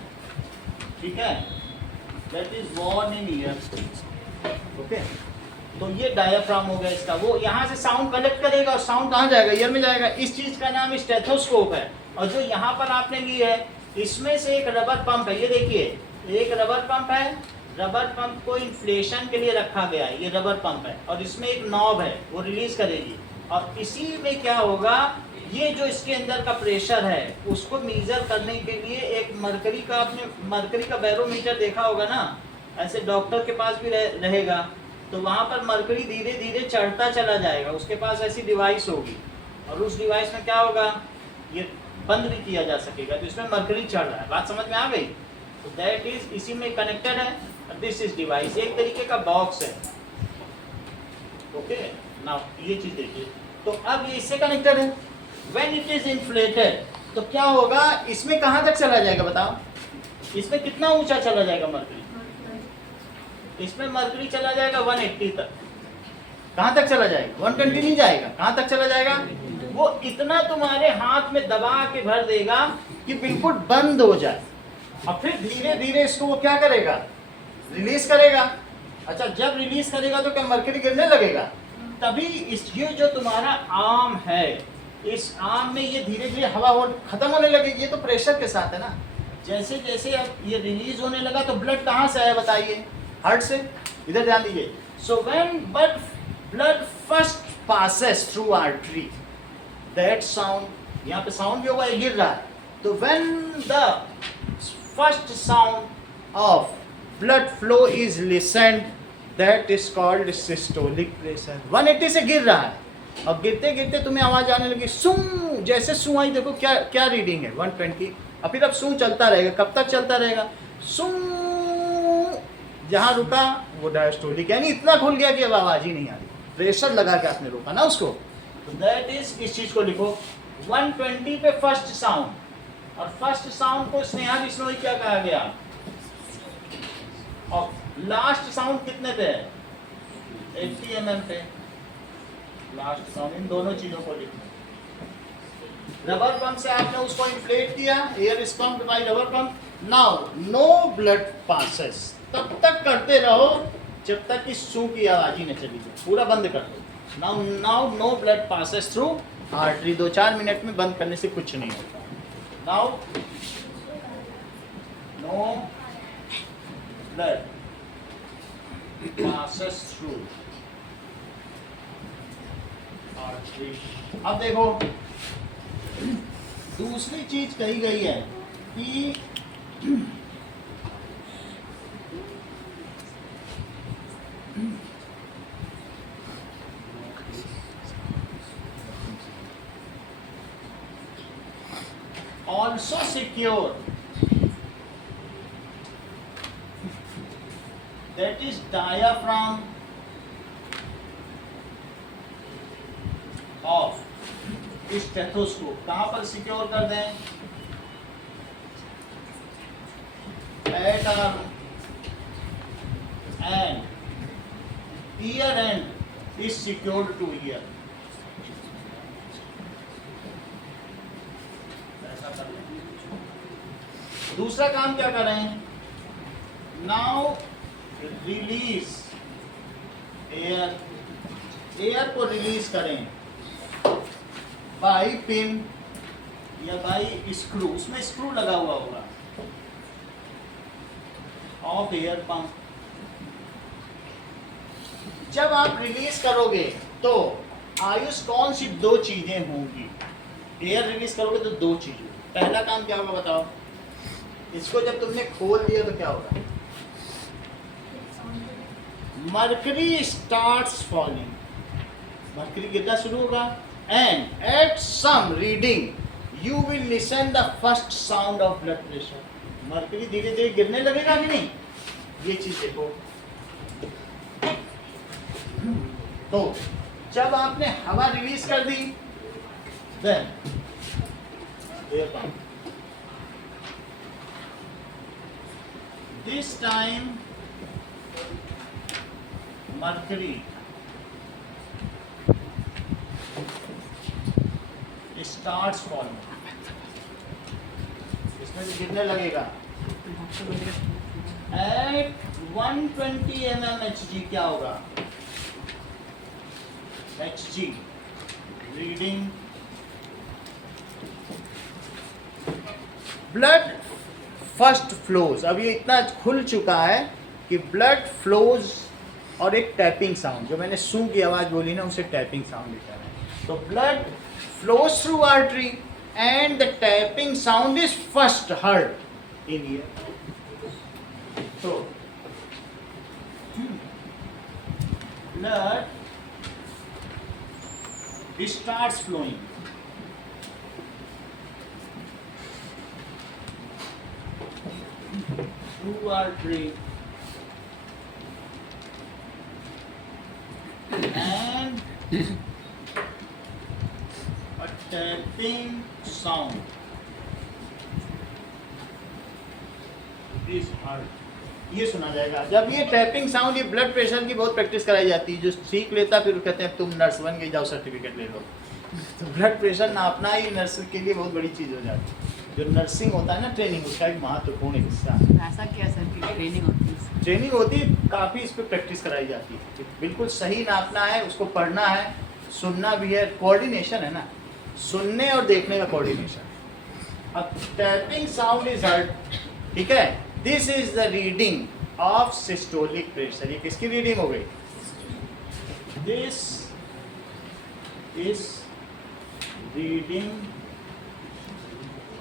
ठीक है, that is worn in ear. Okay, तो ये डायाफ्राम हो गया इसका। वो यहाँ से साउंड कलेक्ट करेगा और साउंड कहाँ जाएगा? ईयर में जाएगा। इस चीज का नाम स्टेथोस्कोप है। और जो यहाँ पर आपने ली है, इसमें से एक रबर पंप है। ये देखिए, एक रबर पंप है। रबर पंप को इन्फ्लेशन के लिए रखा गया है, ये रबर पंप है, और इसमें एक नॉब है, वो रिलीज करेगी। और इसी में क्या होगा, ये जो इसके अंदर का प्रेशर है उसको मेजर करने के लिए एक मरकरी का, आपने मरकरी का बैरोमीटर देखा होगा ना, ऐसे डॉक्टर के पास भी रहेगा, तो वहाँ पर मरकरी धीरे धीरे चढ़ता चला जाएगा। उसके पास ऐसी डिवाइस होगी, और उस डिवाइस में क्या होगा, ये बंद भी किया जा सकेगा। तो इसमें मरकरी चढ़ रहा है। बात समझ में आ गई? तो दैट इज इसी में कनेक्टेड है। दिस इज डिवाइस, एक तरीके का बॉक्स है। ओके, नाउ ये चीज देखिए। तो अब ये इससे कनेक्टेड है। व्हेन इट इज इन्फ्लेटेड, तो क्या होगा, इसमें कहाँ तक चला जाएगा बताओ? इसमें कितना ऊंचा चला जाएगा मरकरी? इसमें मरकरी चला जाएगा 180 तक। कहाँ तक चला जाएगा? 120 नहीं जाएगा। कहाँ तक चला जाएगा? वो इतना तुम्हारे हाथ में दबा के भर देगा कि बिल्कुल बंद हो जाए, और फिर धीरे धीरे इसको वो क्या करेगा, रिलीज करेगा। अच्छा, जब रिलीज करेगा तो क्या मरकरी गिरने लगेगा? तभी इस ये जो तुम्हारा आर्म है, इस आर्म में ये धीरे धीरे हवा खत्म होने लगेगी। ये तो प्रेशर के साथ है ना। जैसे जैसे अब ये रिलीज होने लगा तो ब्लड कहाँ से आया बताइए? हार्ट से। इधर ध्यान दीजिए। So when blood first passes through artery, that sound, यहाँ पे साउंड भी होगा, ये गिर रहा है। तो when the first sound of blood flow is listened, that is called systolic pressure. 180 से गिर रहा है, और गिरते गिरते तुम्हें आवाज आने लगी सू, जैसे सू आई, देखो क्या क्या रीडिंग है 120। और फिर अब सू चलता रहेगा। कब तक चलता रहेगा? सू, जहाँ रुका वो डायस्टोलिक, यानी इतना खुल गया कि अब आवाज ही नहीं आ रही। प्रेशर लगा के आपने रोका ना उसको। तो दैट इज, इस चीज को लिखो 120 पे फर्स्ट साउंड, और फर्स्ट साउंड को स्नेहा बिश्नोई क्या कहा गया, और लास्ट साउंड कितने पे है? 80 mm पे लास्ट साउंड। इन दोनों चीजों को लिखना। रबर पंप से आपने उसको इन्फ्लेट किया, air is pumped by rubber pump. Now no blood passes, तब तक करते रहो जब तक कि सू की आवाज ही न चली जाए। पूरा बंद कर दो। Now no blood passes through artery. 2-4 minute में बंद करने से कुछ नहीं होता। Now no blood passes through artery. अब देखो दूसरी चीज कही गई है कि also secure, that is diaphragm of stethoscope कहाँ पर सिक्योर कर दें? At arm and ear end is secured to ear. ऐसा कर लें। दूसरा काम क्या करें? नाउ रिलीज एयर को रिलीज करें बाई पिन या बाई स्क्रू, उसमें स्क्रू लगा हुआ होगा, ऑफ एयर पंप। जब आप रिलीज करोगे तो आयुष कौन सी दो चीजें होंगी? एयर रिलीज करोगे तो दो चीजें। पहला काम क्या होगा बताओ? इसको जब तुमने खोल दिया तो क्या होगा? मर्करी स्टार्ट्स फॉलिंग, मर्करी गिरना शुरू होगा। And at some reading you will listen the first sound of blood pressure. Mercury धीरे धीरे गिरने लगेगा कि नहीं? ये चीज देखो। तो जब आपने हवा रिलीज कर दी, then air pump, this time mercury starts falling, इसमें से गिरने लगेगा। At 120 mm Hg क्या होगा? Hg reading blood first flows. अब ये इतना खुल चुका है कि ब्लड फ्लोज और एक टैपिंग साउंड, जो मैंने सू की आवाज बोली ना, उसे टैपिंग साउंड लिखा है। तो blood flows through artery and the tapping sound is first heard in ear. तो blood starts flowing, through artery and a tapping sound is heard। ये सुना जाएगा। जब ये टैपिंग साउंड, ये ब्लड प्रेशर की बहुत प्रैक्टिस कराई जाती है। जो सीख लेता फिर कहते हैं तुम नर्स बन गए, जाओ सर्टिफिकेट ले लो। तो ब्लड प्रेशर नापना ही नर्स के लिए बहुत बड़ी चीज़ हो जाती है। जो नर्सिंग होता है ना, ट्रेनिंग, उसका एक महत्वपूर्ण हिस्सा है। ऐसा क्या सर की ट्रेनिंग होती है? ट्रेनिंग होती है, काफ़ी इस पर प्रैक्टिस कराई जाती है। बिल्कुल सही नापना है, उसको पढ़ना है, सुनना भी है, कोऑर्डिनेशन है ना, सुनने और देखने का कोऑर्डिनेशन। अब टैपिंग साउंड इज हर्ड, ठीक है। This is the reading of systolic pressure. ये किसकी रीडिंग हो गई? This is reading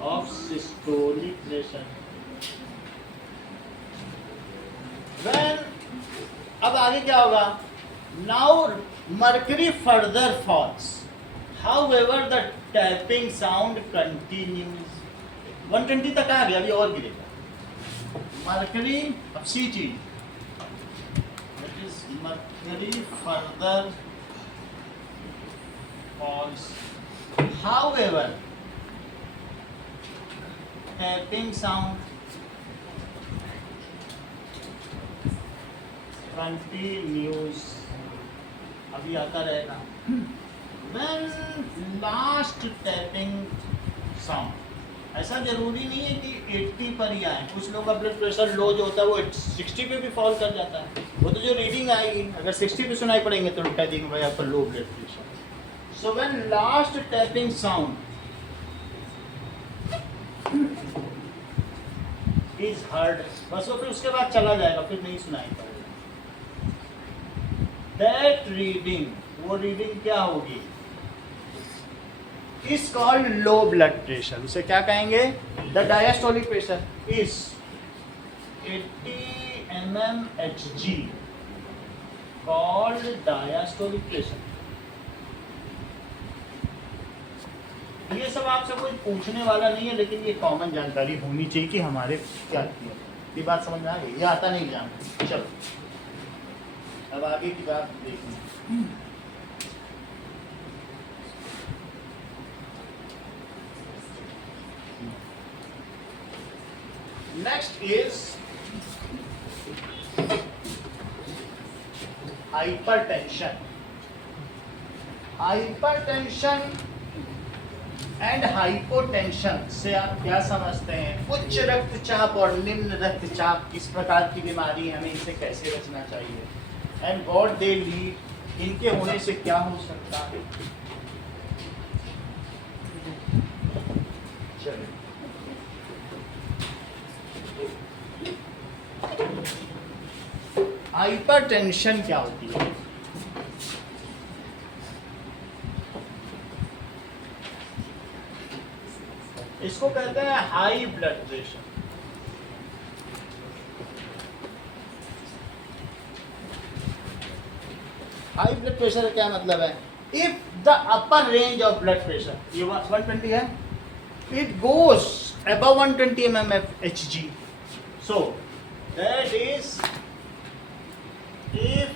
of systolic pressure when, अब आगे क्या होगा? Now mercury further falls, however the tapping sound continues। 120 तक आ गया, अभी और गिरेगा। mercury, अब सी चीज, that is mercury further falls, however tapping sound continues, अभी आता रहेगा। When last tapping sound, ऐसा जरूरी नहीं है कि 80 पर ही आए। कुछ लोगों का ब्लड प्रेशर लो जो होता है वो 60 पे भी फॉल कर जाता है। वो तो जो रीडिंग आएगी, अगर 60 पे सुनाई पड़ेंगे तो कह देंगे भाई आपका low blood pressure. So when last tapping sound is heard, बस वो फिर उसके बाद चला जाएगा, फिर नहीं सुनाई पड़ेगा। दैट रीडिंग, वो रीडिंग क्या होगी? Is called low blood pressure. उसे क्या कहेंगे? The diastolic pressure is 80 mmHg called diastolic pressure. ये सब आपसे कोई पूछने वाला नहीं है, लेकिन ये कॉमन जानकारी होनी चाहिए कि हमारे क्या किया। ये बात समझ में आ गई? ये आता नहीं एग्जाम में। चलो अब आगे की बात देखिए। Next is hypertension. Hypertension and hypotension से आप क्या समझते हैं? उच्च रक्तचाप और निम्न रक्तचाप किस प्रकार की बीमारी है, हमें इनसे कैसे बचना चाहिए, एंड व्हाट दे लीड, इनके होने से क्या हो सकता है। चलिए हाइपरटेंशन क्या होती है? इसको कहते हैं high blood pressure. High blood pressure का क्या मतलब है? If the upper range of blood pressure, ये 120 है, it goes above 120 mmHg, so that is if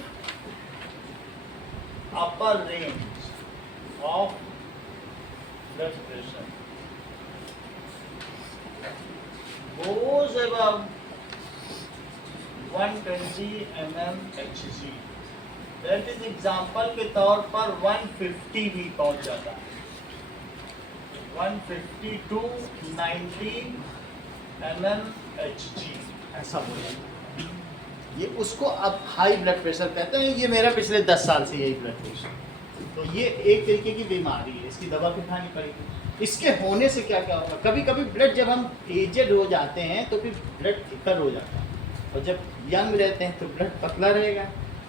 upper range of blood pressure goes above 120 mmHg, that is example के तौर पर 150 भी पहुंच जाता है, 150 to 90 mmHg ऐसा बोलेंगे। ये उसको अब हाई ब्लड प्रेशर कहते हैं। ये मेरा पिछले 10 साल से यही ब्लड प्रेशर, तो ये एक तरीके की बीमारी है, इसकी दवा भी खानी पड़ेगी। इसके होने से क्या क्या होगा? कभी कभी ब्लड, जब हम एजेड हो जाते हैं तो फिर ब्लड थिकर हो जाता है, और जब यंग रहते हैं तो ब्लड पतला रहेगा,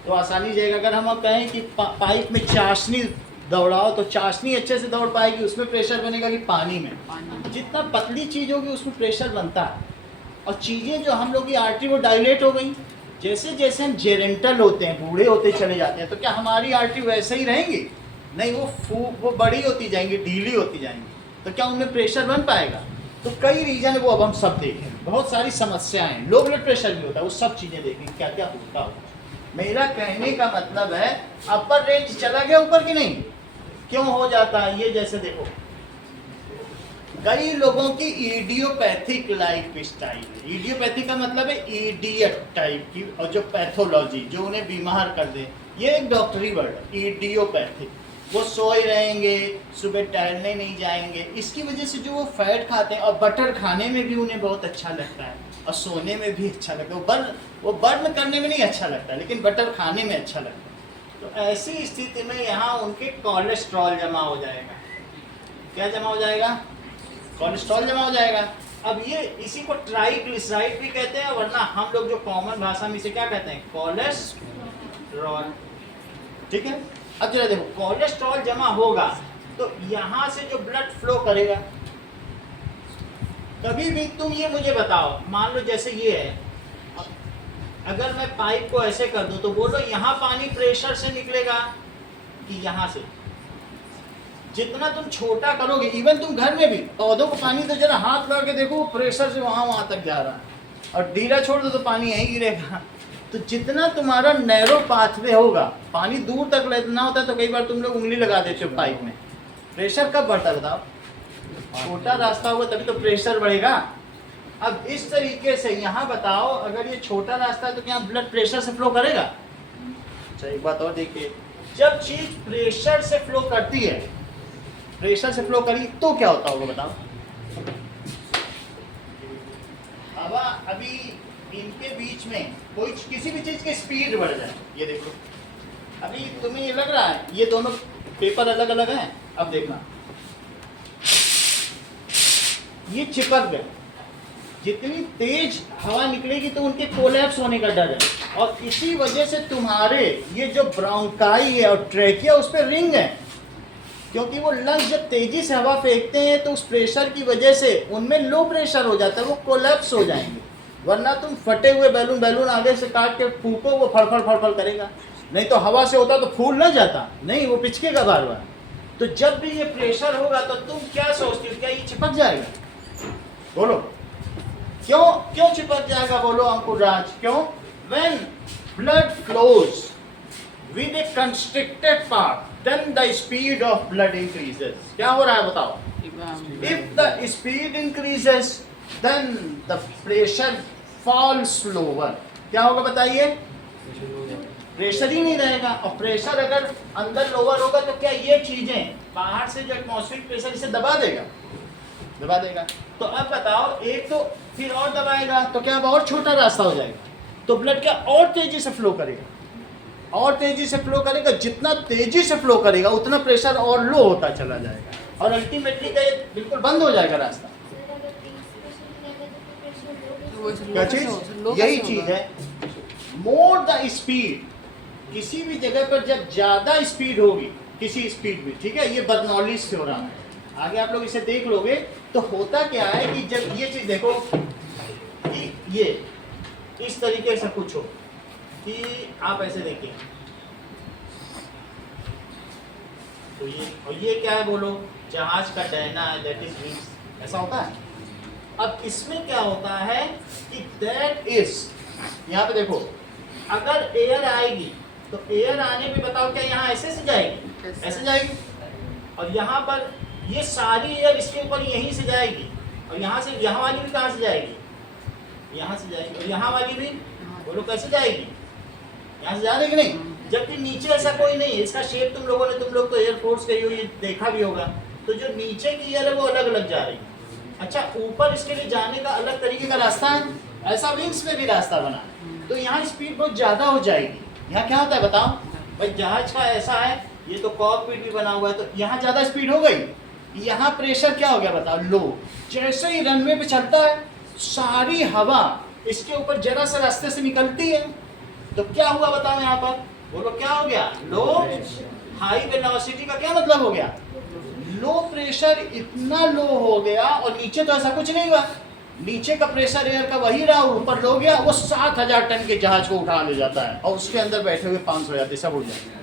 तो आसानी जाएगा। अगर हम कहें कि पाइप में चाशनी दौड़ाओ तो चाशनी अच्छे से दौड़ पाएगी, उसमें प्रेशर बनेगा कि पानी में? जितना पतली चीज़ होगी उसमें प्रेशर बनता है। और चीज़ें जो हम लोग की आर्टरी वो डायलेट हो गई, जैसे जैसे हम जेरेंटल होते हैं, बूढ़े होते चले जाते हैं, तो क्या हमारी आर्टरी वैसे ही रहेंगी? नहीं, वो बड़ी होती जाएंगी, ढीली होती जाएंगी, तो क्या उनमें प्रेशर बन पाएगा? तो कई रीजन वो अब हम सब देखें, बहुत सारी समस्याएं, लो ब्लड प्रेशर भी होता है, वो सब चीज़ें देखें क्या क्या होता होगा। मेरा कहने का मतलब है अपर रेंज चला गया ऊपर की नहीं, क्यों हो जाता है ये? जैसे देखो, कई लोगों की इडियोपैथिक लाइफ स्टाइल है। इडियोपैथिक का मतलब है इडियट टाइप की, और जो पैथोलॉजी जो उन्हें बीमार कर दे, ये एक डॉक्टरी वर्ड है, इडियोपैथिक। वो सोए रहेंगे, सुबह टहलने नहीं जाएंगे, इसकी वजह से जो वो फैट खाते हैं, और बटर खाने में भी उन्हें बहुत अच्छा लगता है, और सोने में भी अच्छा लगता है। वो बर्न करने में नहीं अच्छा लगता, लेकिन बटर खाने में अच्छा लगता है। तो ऐसी स्थिति में यहाँ उनके कोलेस्ट्रॉल जमा हो जाएगा। क्या जमा हो जाएगा? कोलेस्ट्रॉल जमा हो जाएगा। अब ये इसी को ट्राइग्लिसराइड भी कहते हैं, वरना हम लोग जो कॉमन भाषा में इसे क्या कहते हैं? कोलेस्ट्रॉल। ठीक है, अब जरा देखो, कोलेस्ट्रॉल जमा होगा तो यहाँ से जो ब्लड फ्लो करेगा, कभी भी तुम ये मुझे बताओ, मान लो जैसे ये है, अगर मैं पाइप को ऐसे कर दूं तो बोलो यहाँ पानी प्रेशर से निकलेगा कि यहाँ से? जितना तुम छोटा करोगे, इवन तुम घर में भी पौधों को पानी तो जरा हाथ लगा के देखो, प्रेशर से वहाँ तक जा रहा है, और ढीला छोड़ दो तो पानी यहीं गिरेगा। तो जितना तुम्हारा नैरो पाथवे होगा, पानी दूर तक लेना होता है, तो कई बार तुम लोग उंगली लगा देते हो पाइप में, प्रेशर कब बढ़ता है बताओ? छोटा रास्ता होगा तभी तो प्रेशर बढ़ेगा। अब इस तरीके से यहाँ बताओ, अगर ये छोटा रास्ता है तो क्या ब्लड प्रेशर से फ्लो करेगा? अच्छा, एक बात और देखिए, जब चीज प्रेशर से फ्लो करती है, प्रेशर से फ्लो करी तो क्या होता होगा बताओ? अब अभी इनके बीच में कोई किसी भी चीज की स्पीड बढ़ जाए, ये देखो, अभी तुम्हें ये लग रहा है ये दोनों पेपर अलग अलग हैं, अब देखना ये चिपक गए, जितनी तेज हवा निकलेगी तो उनके कोलैप्स होने का डर है, और इसी वजह से तुम्हारे ये जो ब्रोंकाई है और ट्रेकिया, उस पर रिंग है, क्योंकि वो लंग्स जब तेजी से हवा फेंकते हैं तो उस प्रेशर की वजह से उनमें लो प्रेशर हो जाता है, वो कोलैप्स हो जाएंगे। वरना तुम फटे हुए बैलून आगे से काट के फूको, वो फड़फड़ फड़फड़ करेगा। नहीं तो हवा से होता तो फूल ना जाता, नहीं वो पिचकेगा बार बार। तो जब भी ये प्रेशर होगा तो तुम क्या सोचती हो, क्या ये चिपक जाएगा? बोलो क्यों चिपक जाएगा? बोलो अंकुर राज, क्यों? When blood flows with a constricted path, then the speed of blood increases. क्या हो रहा है बताओ? If the speed increases, then the pressure falls lower. क्या होगा बताइए? प्रेशर ही नहीं रहेगा, और प्रेशर अगर अंदर लोअर होगा तो क्या ये चीजें बाहर से जो एटमॉस्फेरिक प्रेशर इसे दबा देगा। तो अब बताओ, एक तो फिर और दबाएगा तो क्या अब और छोटा रास्ता हो जाएगा, तो ब्लड क्या और तेजी से फ्लो करेगा, जितना तेजी से फ्लो करेगा उतना प्रेशर और लो होता चला जाएगा, और अल्टीमेटली क्या ये बिल्कुल बंद हो जाएगा रास्ता। सर अगर 30% लेगा तो प्रेशर लो वो क्या चीज? यही चीज है, मोर द स्पीड। किसी भी जगह पर जब ज्यादा स्पीड होगी, किसी स्पीड में, ठीक है, ये बर्नौली से हो रहा है, आगे आप लोग इसे देख लोगे तो होता क्या है कि जब ये चीज देखो कि ये इस तरीके से कुछ हो कि आप ऐसे देखिए, तो ये और ये क्या है बोलो, जहाज का डैना है, दैट इज विंग्स, ऐसा होता है। अब इसमें क्या होता है कि दैट इज, यहाँ पे देखो, अगर एयर आएगी तो एयर आने पे बताओ क्या यहाँ ऐसे से जाएगी, ऐसे जाएगी, और यहाँ पर ये सारी एयर इसके ऊपर यहीं से जाएगी, और यहाँ से यहाँ वाली भी कहाँ से जाएगी, यहाँ से जाएगी, और यहाँ वाली भी बोलो कैसे जाएगी, यहाँ से जा रही कि नहीं, जबकि नीचे ऐसा कोई नहीं है। इसका शेप तुम लोग तो एयरफोर्स गई हो, ये देखा भी होगा, तो जो नीचे की एयर है वो अलग अलग जा रही है। अच्छा, ऊपर इसके लिए जाने का अलग तरीके का रास्ता है, ऐसा विंग्स में भी रास्ता बना है, तो यहाँ स्पीड बहुत ज़्यादा हो जाएगी। यहाँ क्या होता है बताओ भाई, जहाज का ऐसा है, ये तो कॉकपिट भी बना हुआ है, तो यहाँ ज़्यादा स्पीड हो गई, यहाँ प्रेशर क्या हो गया बताओ, लो। जैसे ही रनवे पे चलता है, सारी हवा इसके ऊपर जरा सा रास्ते से निकलती है, तो क्या हुआ बताओ यहाँ पर, बोलो क्या हो गया, लो। हाई वेलोसिटी का क्या मतलब हो गया, लो प्रेशर इतना लो हो गया, और नीचे तो ऐसा कुछ नहीं हुआ, नीचे का प्रेशर एयर का वही रहा, ऊपर लो गया, वो 7000 टन के जहाज को उठा ले जाता है, और उसके अंदर बैठे हुए 500 हो जाते, सब उड़ जाते।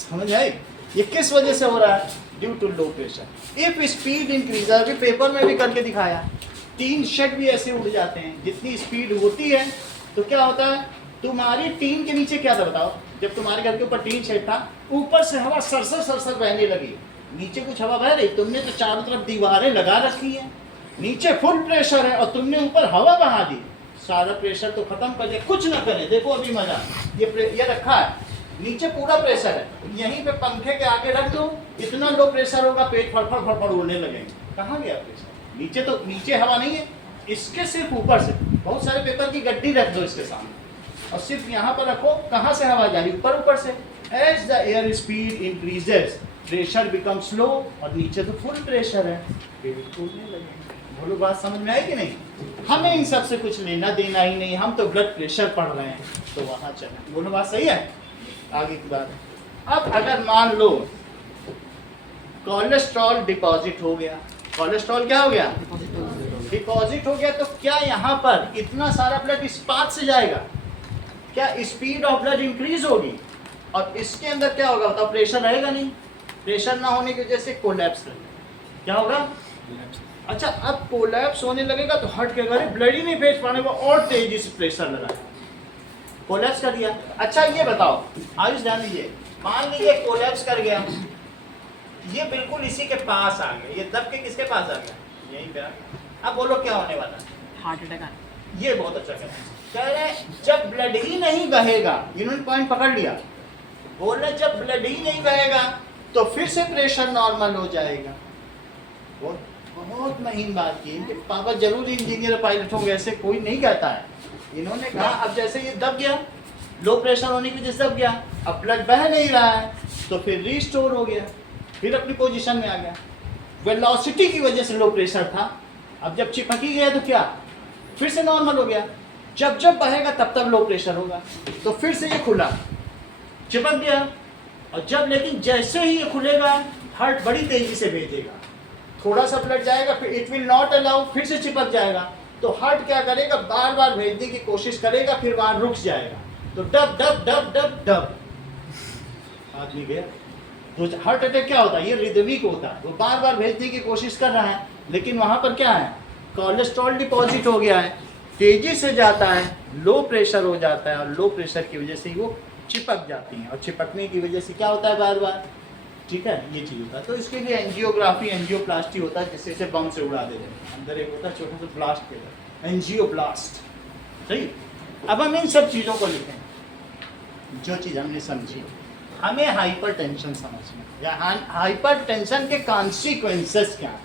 समझ आई? ये किस वजह से हो रहा है, due to low pressure. If speed increase, अभी पेपर में भी करके दिखाया, 3 शेड भी ऐसे उड़ जाते हैं, जितनी स्पीड होती है तो क्या होता है, तुम्हारी टीन के नीचे क्या था बताओ, जब तुम्हारे घर के ऊपर टीन शेड था, ऊपर से हवा सरसर बहने लगी, नीचे कुछ हवा बह रही, तुमने तो चारों तरफ दीवारें लगा रखी है, नीचे फुल प्रेशर है, और तुमने ऊपर हवा बहा दी, सारा प्रेशर तो खत्म कर दिया, कुछ ना करे। देखो अभी मजा, ये रखा है, नीचे पूरा प्रेशर है, यहीं पे पंखे के आगे रख दो, इतना लो प्रेशर होगा, पेट फड़फड़ उड़ने लगेंगे। कहाँ गया प्रेशर? नीचे तो, नीचे हवा नहीं है, इसके सिर्फ ऊपर से बहुत सारे पेपर की गड्डी रख दो इसके सामने, और सिर्फ यहाँ पर रखो, कहाँ से हवा जा रही, ऊपर से। As the air speed increases, pressure become slow, और नीचे तो फुल प्रेशर है, पेट फूलने लगेंगे। बोलो बात समझ में आई कि नहीं? हमें इन सब से कुछ लेना देना ही नहीं, हम तो ब्लड प्रेशर पढ़ रहे हैं, तो वहाँ चले। बोलो बात सही है? आगे की बात, अब अगर मान लो कोलेस्ट्रॉल डिपॉजिट हो गया, कोलेस्ट्रॉल क्या हो गया, डिपॉजिट हो गया, तो क्या यहाँ पर इतना सारा ब्लड इस पाथ से जाएगा, क्या स्पीड ऑफ ब्लड इंक्रीज होगी, और इसके अंदर क्या होगा बताओ, प्रेशर रहेगा नहीं, प्रेशर ना होने की वजह से कोलैप्स लगेगा। क्या होगा? अच्छा, अब कोलैप्स होने लगेगा तो हट के अगर ब्लड ही नहीं भेज पाने, वो और तेजी से प्रेशर लगा, कोलैप्स कर दिया। अच्छा ये बताओ, आयुष ध्यान दीजिए, मान लीजिए कोलैप्स कर गया, ये बिल्कुल इसी के पास आ गया, ये दब के किसके पास आ गया, यहीं पे आ गया। अब बोलो क्या होने वाला, हार्ट अटैक। ये बहुत अच्छा कह रहे हैं, जब ब्लड ही नहीं बहेगा, इन्होंने पॉइंट पकड़ लिया, बोल रहे जब ब्लड ही नहीं बहेगा तो फिर से प्रेशर नॉर्मल हो जाएगा। बहुत महीन बात की, इनके पापा जरूर इंजीनियर पायलट होंगे, ऐसे कोई नहीं कहता है। इन्होंने कहा अब जैसे ये दब गया, लो प्रेशर होने की वजह से दब गया, अब ब्लड बह नहीं रहा है, तो फिर रीस्टोर हो गया, फिर अपनी पोजीशन में आ गया। वेलोसिटी की वजह से लो प्रेशर था, अब जब चिपक ही गया तो क्या, फिर से नॉर्मल हो गया। जब बहेगा तब लो प्रेशर होगा, तो फिर से ये खुला, चिपक गया, और जब लेकिन जैसे ही ये खुलेगा हार्ट बड़ी तेजी से भेजेगा, थोड़ा सा ब्लड जाएगा फिर इट विल नॉट अलाउ, फिर से चिपक जाएगा। तो हार्ट क्या करेगा, बार बार भेजने की कोशिश करेगा, फिर वहां रुक जाएगा। तो dub dub dub dub dub आदमी गया। तो हार्ट अटैक क्या होता है, ये रिदमिक होता है, वो बार बार भेजने की कोशिश कर रहा है, लेकिन वहां पर क्या है, कोलेस्ट्रॉल डिपॉजिट हो गया है, तेजी से जाता है, लो प्रेशर हो जाता है, और लो प्रेशर की वजह से ही वो चिपक जाती हैं, और चिपकने की वजह से क्या होता है बार बार, ठीक है, ये चीज़ होता है। तो इसके लिए एंजियोग्राफी, एंजियोप्लास्टी होता है, जिससे इसे बम से उड़ा देते हैं। अंदर एक होता है छोटा सा ब्लास्ट के लिए, एंजियोब्लास्ट। सही। अब हम इन सब चीज़ों को लिखें, जो चीज़ हमने समझी। हमें हाइपरटेंशन समझना, या हाइपरटेंशन के कॉन्सिक्वेंसेस क्या है।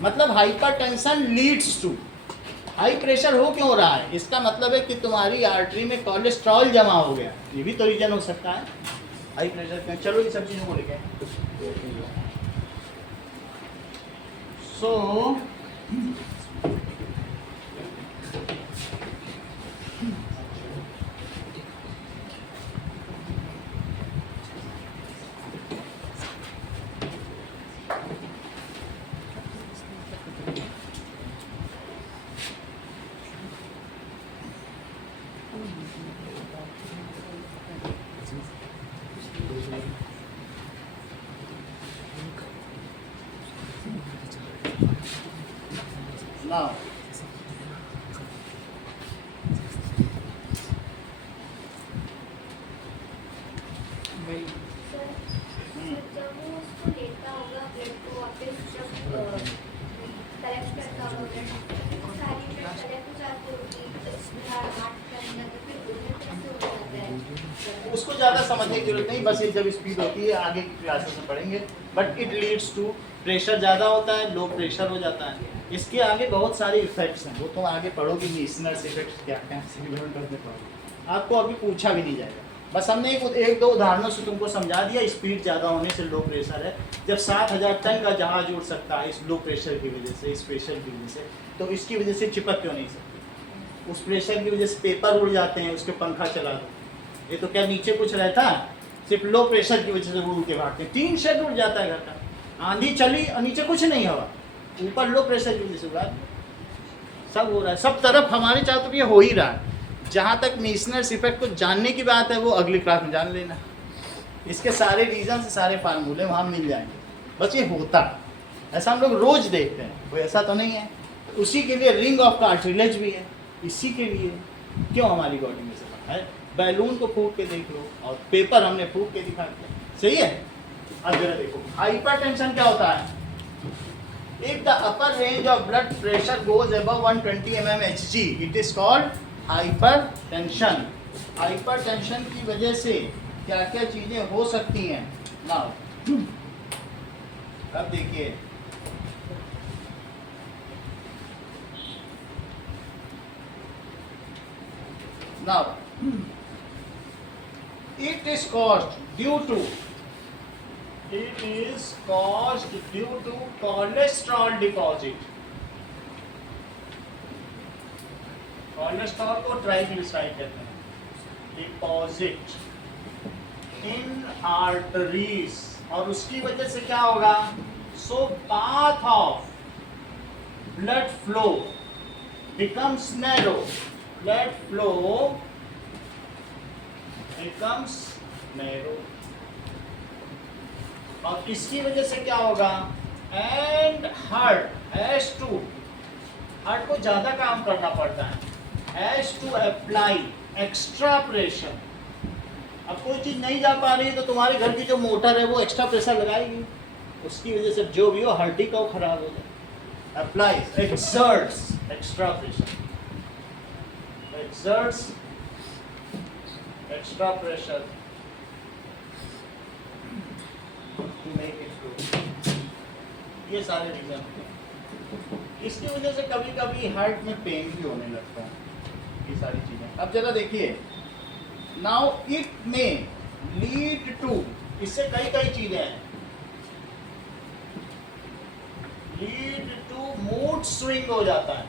मतलब hypertension leads to, high pressure हो क्यों रहा है, इसका मतलब है कि तुम्हारी आर्टरी में कोलेस्ट्रॉल जमा हो गया, ये भी तो रीजन हो सकता है हाई प्रेशर का। चलो ये सब चीज़ों को लिखें। सो now Very सर जब वो उसको लेता होगा ब्लड को वापस, जब कलेक्ट करता होगा ब्लड, सारी ब्लड कलेक्ट हो जाती होगी हार्ट के अंदर, तो फिर उसमें कैसे हो जाता है? उसको ज़्यादा समझने की जरूरत नहीं, बस ये जब स्पीड होती है आगे की क्लासेस में पढ़ेंगे। But it leads to, pressure ज़्यादा होता है, लो प्रेशर हो जाता है। इसके आगे बहुत सारे इफेक्ट्स हैं, वो तो आगे पढ़ोगे, मीसनर्स इफेक्ट्स क्या क्या सिमिलर करते पढ़ोगे, आपको अभी पूछा भी नहीं जाएगा। बस हमने एक दो उदाहरणों से तुमको समझा दिया, स्पीड ज़्यादा होने से लो प्रेशर है। जब 7000 टन का जहाज उड़ सकता है इस लो प्रेशर की वजह से, इस प्रेशर की वजह से, तो इसकी वजह से चिपक क्यों नहीं सकती? उस प्रेशर की वजह से पेपर उड़ जाते हैं, उसके पंखा चला दो, ये तो क्या नीचे कुछ रहता है, सिर्फ लो प्रेशर की वजह से उड़ के भागते हैं। 3 शेड उड़ जाता है घर का, आंधी चली और नीचे कुछ नहीं हवा, ऊपर लो प्रेशर की वजह से उड़ा, सब हो रहा है, सब तरफ हमारे चारों तरफ ये हो ही रहा है। जहाँ तक मीसनर्स इफेक्ट को जानने की बात है वो अगली क्लास में जान लेना, इसके सारे रीजन से सारे फार्मूले वहाँ मिल जाएंगे। बस ये होता है, ऐसा हम लोग रोज देखते हैं, कोई ऐसा तो नहीं है। उसी के लिए रिंग ऑफ कार्टिलेज भी है, इसी के लिए क्यों हमारी बॉडी में से है। बैलून को फूक के देख लो, और पेपर हमने फूक के दिखा दिया, सही है। अब जरा देखो हाइपरटेंशन क्या होता है। If the upper range of blood pressure goes above 120 mmHg, it is called hypertension. Hypertension की वजह से क्या क्या चीजें हो सकती हैं। नाउ अब देखिए, now it is caused due to cholesterol deposit. Cholesterol को ट्राइग्लिसराइड कहते हैं, डिपॉजिट इन आर्टरीज, और उसकी वजह से क्या होगा, so path of blood flow becomes narrow, blood flow becomes narrow, और इसकी वजह से क्या होगा, and heart has to, heart को ज्यादा काम करना पड़ता है, has to apply extra pressure. अब कोई चीज नहीं जा पा रही है तो तुम्हारे घर की जो मोटर है वो एक्स्ट्रा प्रेशर लगाएगी, उसकी वजह से जो भी हो हड्डी का वो खराब हो जाए। Applies, exerts extra pressure, exerts extra pressure to make it grow। ये सारे रीजन हैं, इसकी वजह से कभी कभी हार्ट में पेन भी होने लगता है, ये सारी चीजें। अब जरा देखिए, नाउ इट में लीड टू, इससे कई कई चीजें हैं, लीड टू मूड स्विंग हो जाता है,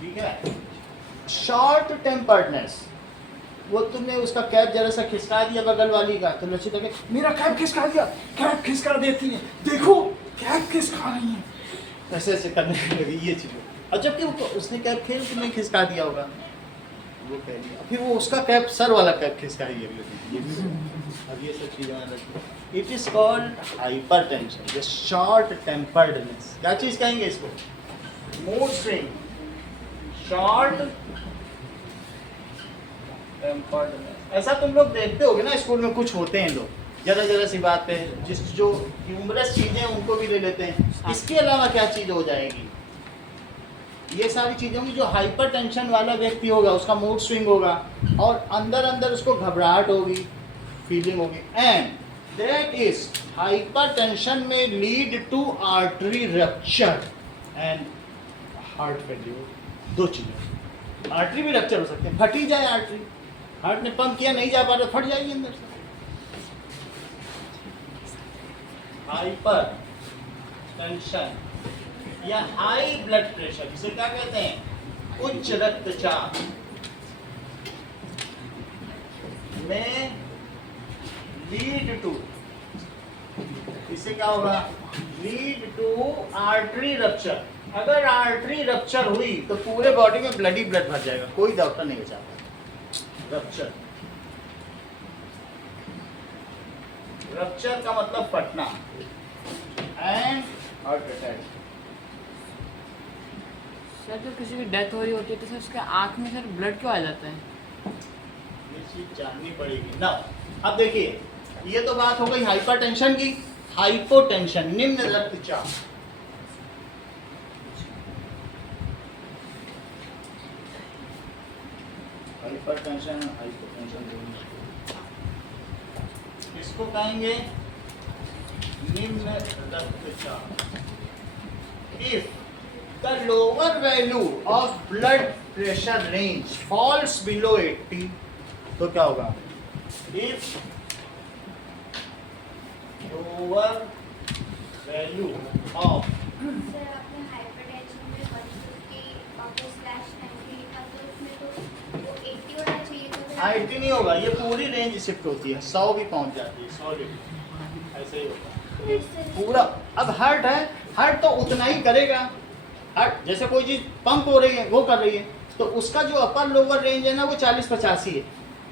ठीक है, शॉर्ट टेम्पर्डनेस, वो तुमने उसका कैप जरा सा खिसका दिया बगल वाली का, तो लचिता के मेरा कैप खिसका दिया, कैप खिसका देती है, देखो कैप खिसका रही है, ऐसे ऐसे करने लगी ये चीज़। और जबकि उसने कैप खेल के नहीं खिसका दिया होगा, वो कह दिया, फिर वो उसका कैप सर वाला कैप खिसका ही है। अब ये सब चीज़ें रखी। It is called hyper tension, ये शॉर्ट टेम्पर्डनेस। क्या चीज़ कहेंगे इसको? Mood swing, short temperedness. ऐसा तुम लोग देखते होगे ना, स्कूल में कुछ होते हैं लोग जरा जरा सी बात पे जो ह्यूमरस चीज़ें उनको भी ले लेते हैं। इसके अलावा क्या चीज़ हो जाएगी? ये सारी चीज़ें होंगी। जो हाइपर टेंशन वाला व्यक्ति होगा उसका मूड स्विंग होगा और अंदर अंदर उसको घबराहट होगी, फीलिंग होगी। And that is hypertension में lead to artery rupture and heart failure. दो चीज़ें, आर्टरी भी रप्चर हो सकते हैं, फटी जाए आर्टरी, हार्ट ने पंप किया नहीं जा पा रहा, फट जाएगी अंदर से। हाइपर टेंशन या हाई ब्लड प्रेशर, इसे क्या कहते हैं? उच्च रक्तचाप में लीड टू, इसे क्या होगा? Lead to artery rupture. अगर आर्टरी रप्चर हुई तो पूरे बॉडी में ब्लड ही ब्लड भर जाएगा, कोई डॉक्टर नहीं बचा पाएगा। रप्चर, रप्चर का मतलब फटना। And heart attack. सर जब किसी की डेथ हो रही होती है तो सर उसके आँख में सर ब्लड क्यों आ जाता है? ये चीज जाननी पड़ेगी ना। अब देखिए, ये तो बात हो गई हाइपर टेंशन की। हाइपोटेंशन, निम्न रक्तचाप। हाइपर टेंशन, हाइपोटेंशन, इसको कहेंगे निम्न रक्तचाप। If the lower value of blood pressure range falls below 80, तो क्या होगा? If lower value of sir आपने हाइपरटेंशन में 150 वापस /90 लिखा, तो उसमें तो वो 80 होना चाहिए। तो फिर 80 नहीं होगा, ये पूरी रेंज शिफ्ट होती है, 100 भी पहुंच जाती है, 100 डिग्री ऐसे ही होगा पूरा। अब हार्ट है, हार्ट तो उतना ही करेगा। हार्ट जैसे कोई चीज़ पंप हो रही है, वो कर रही है, तो उसका जो अपर लोअर रेंज है ना वो 40-85 है।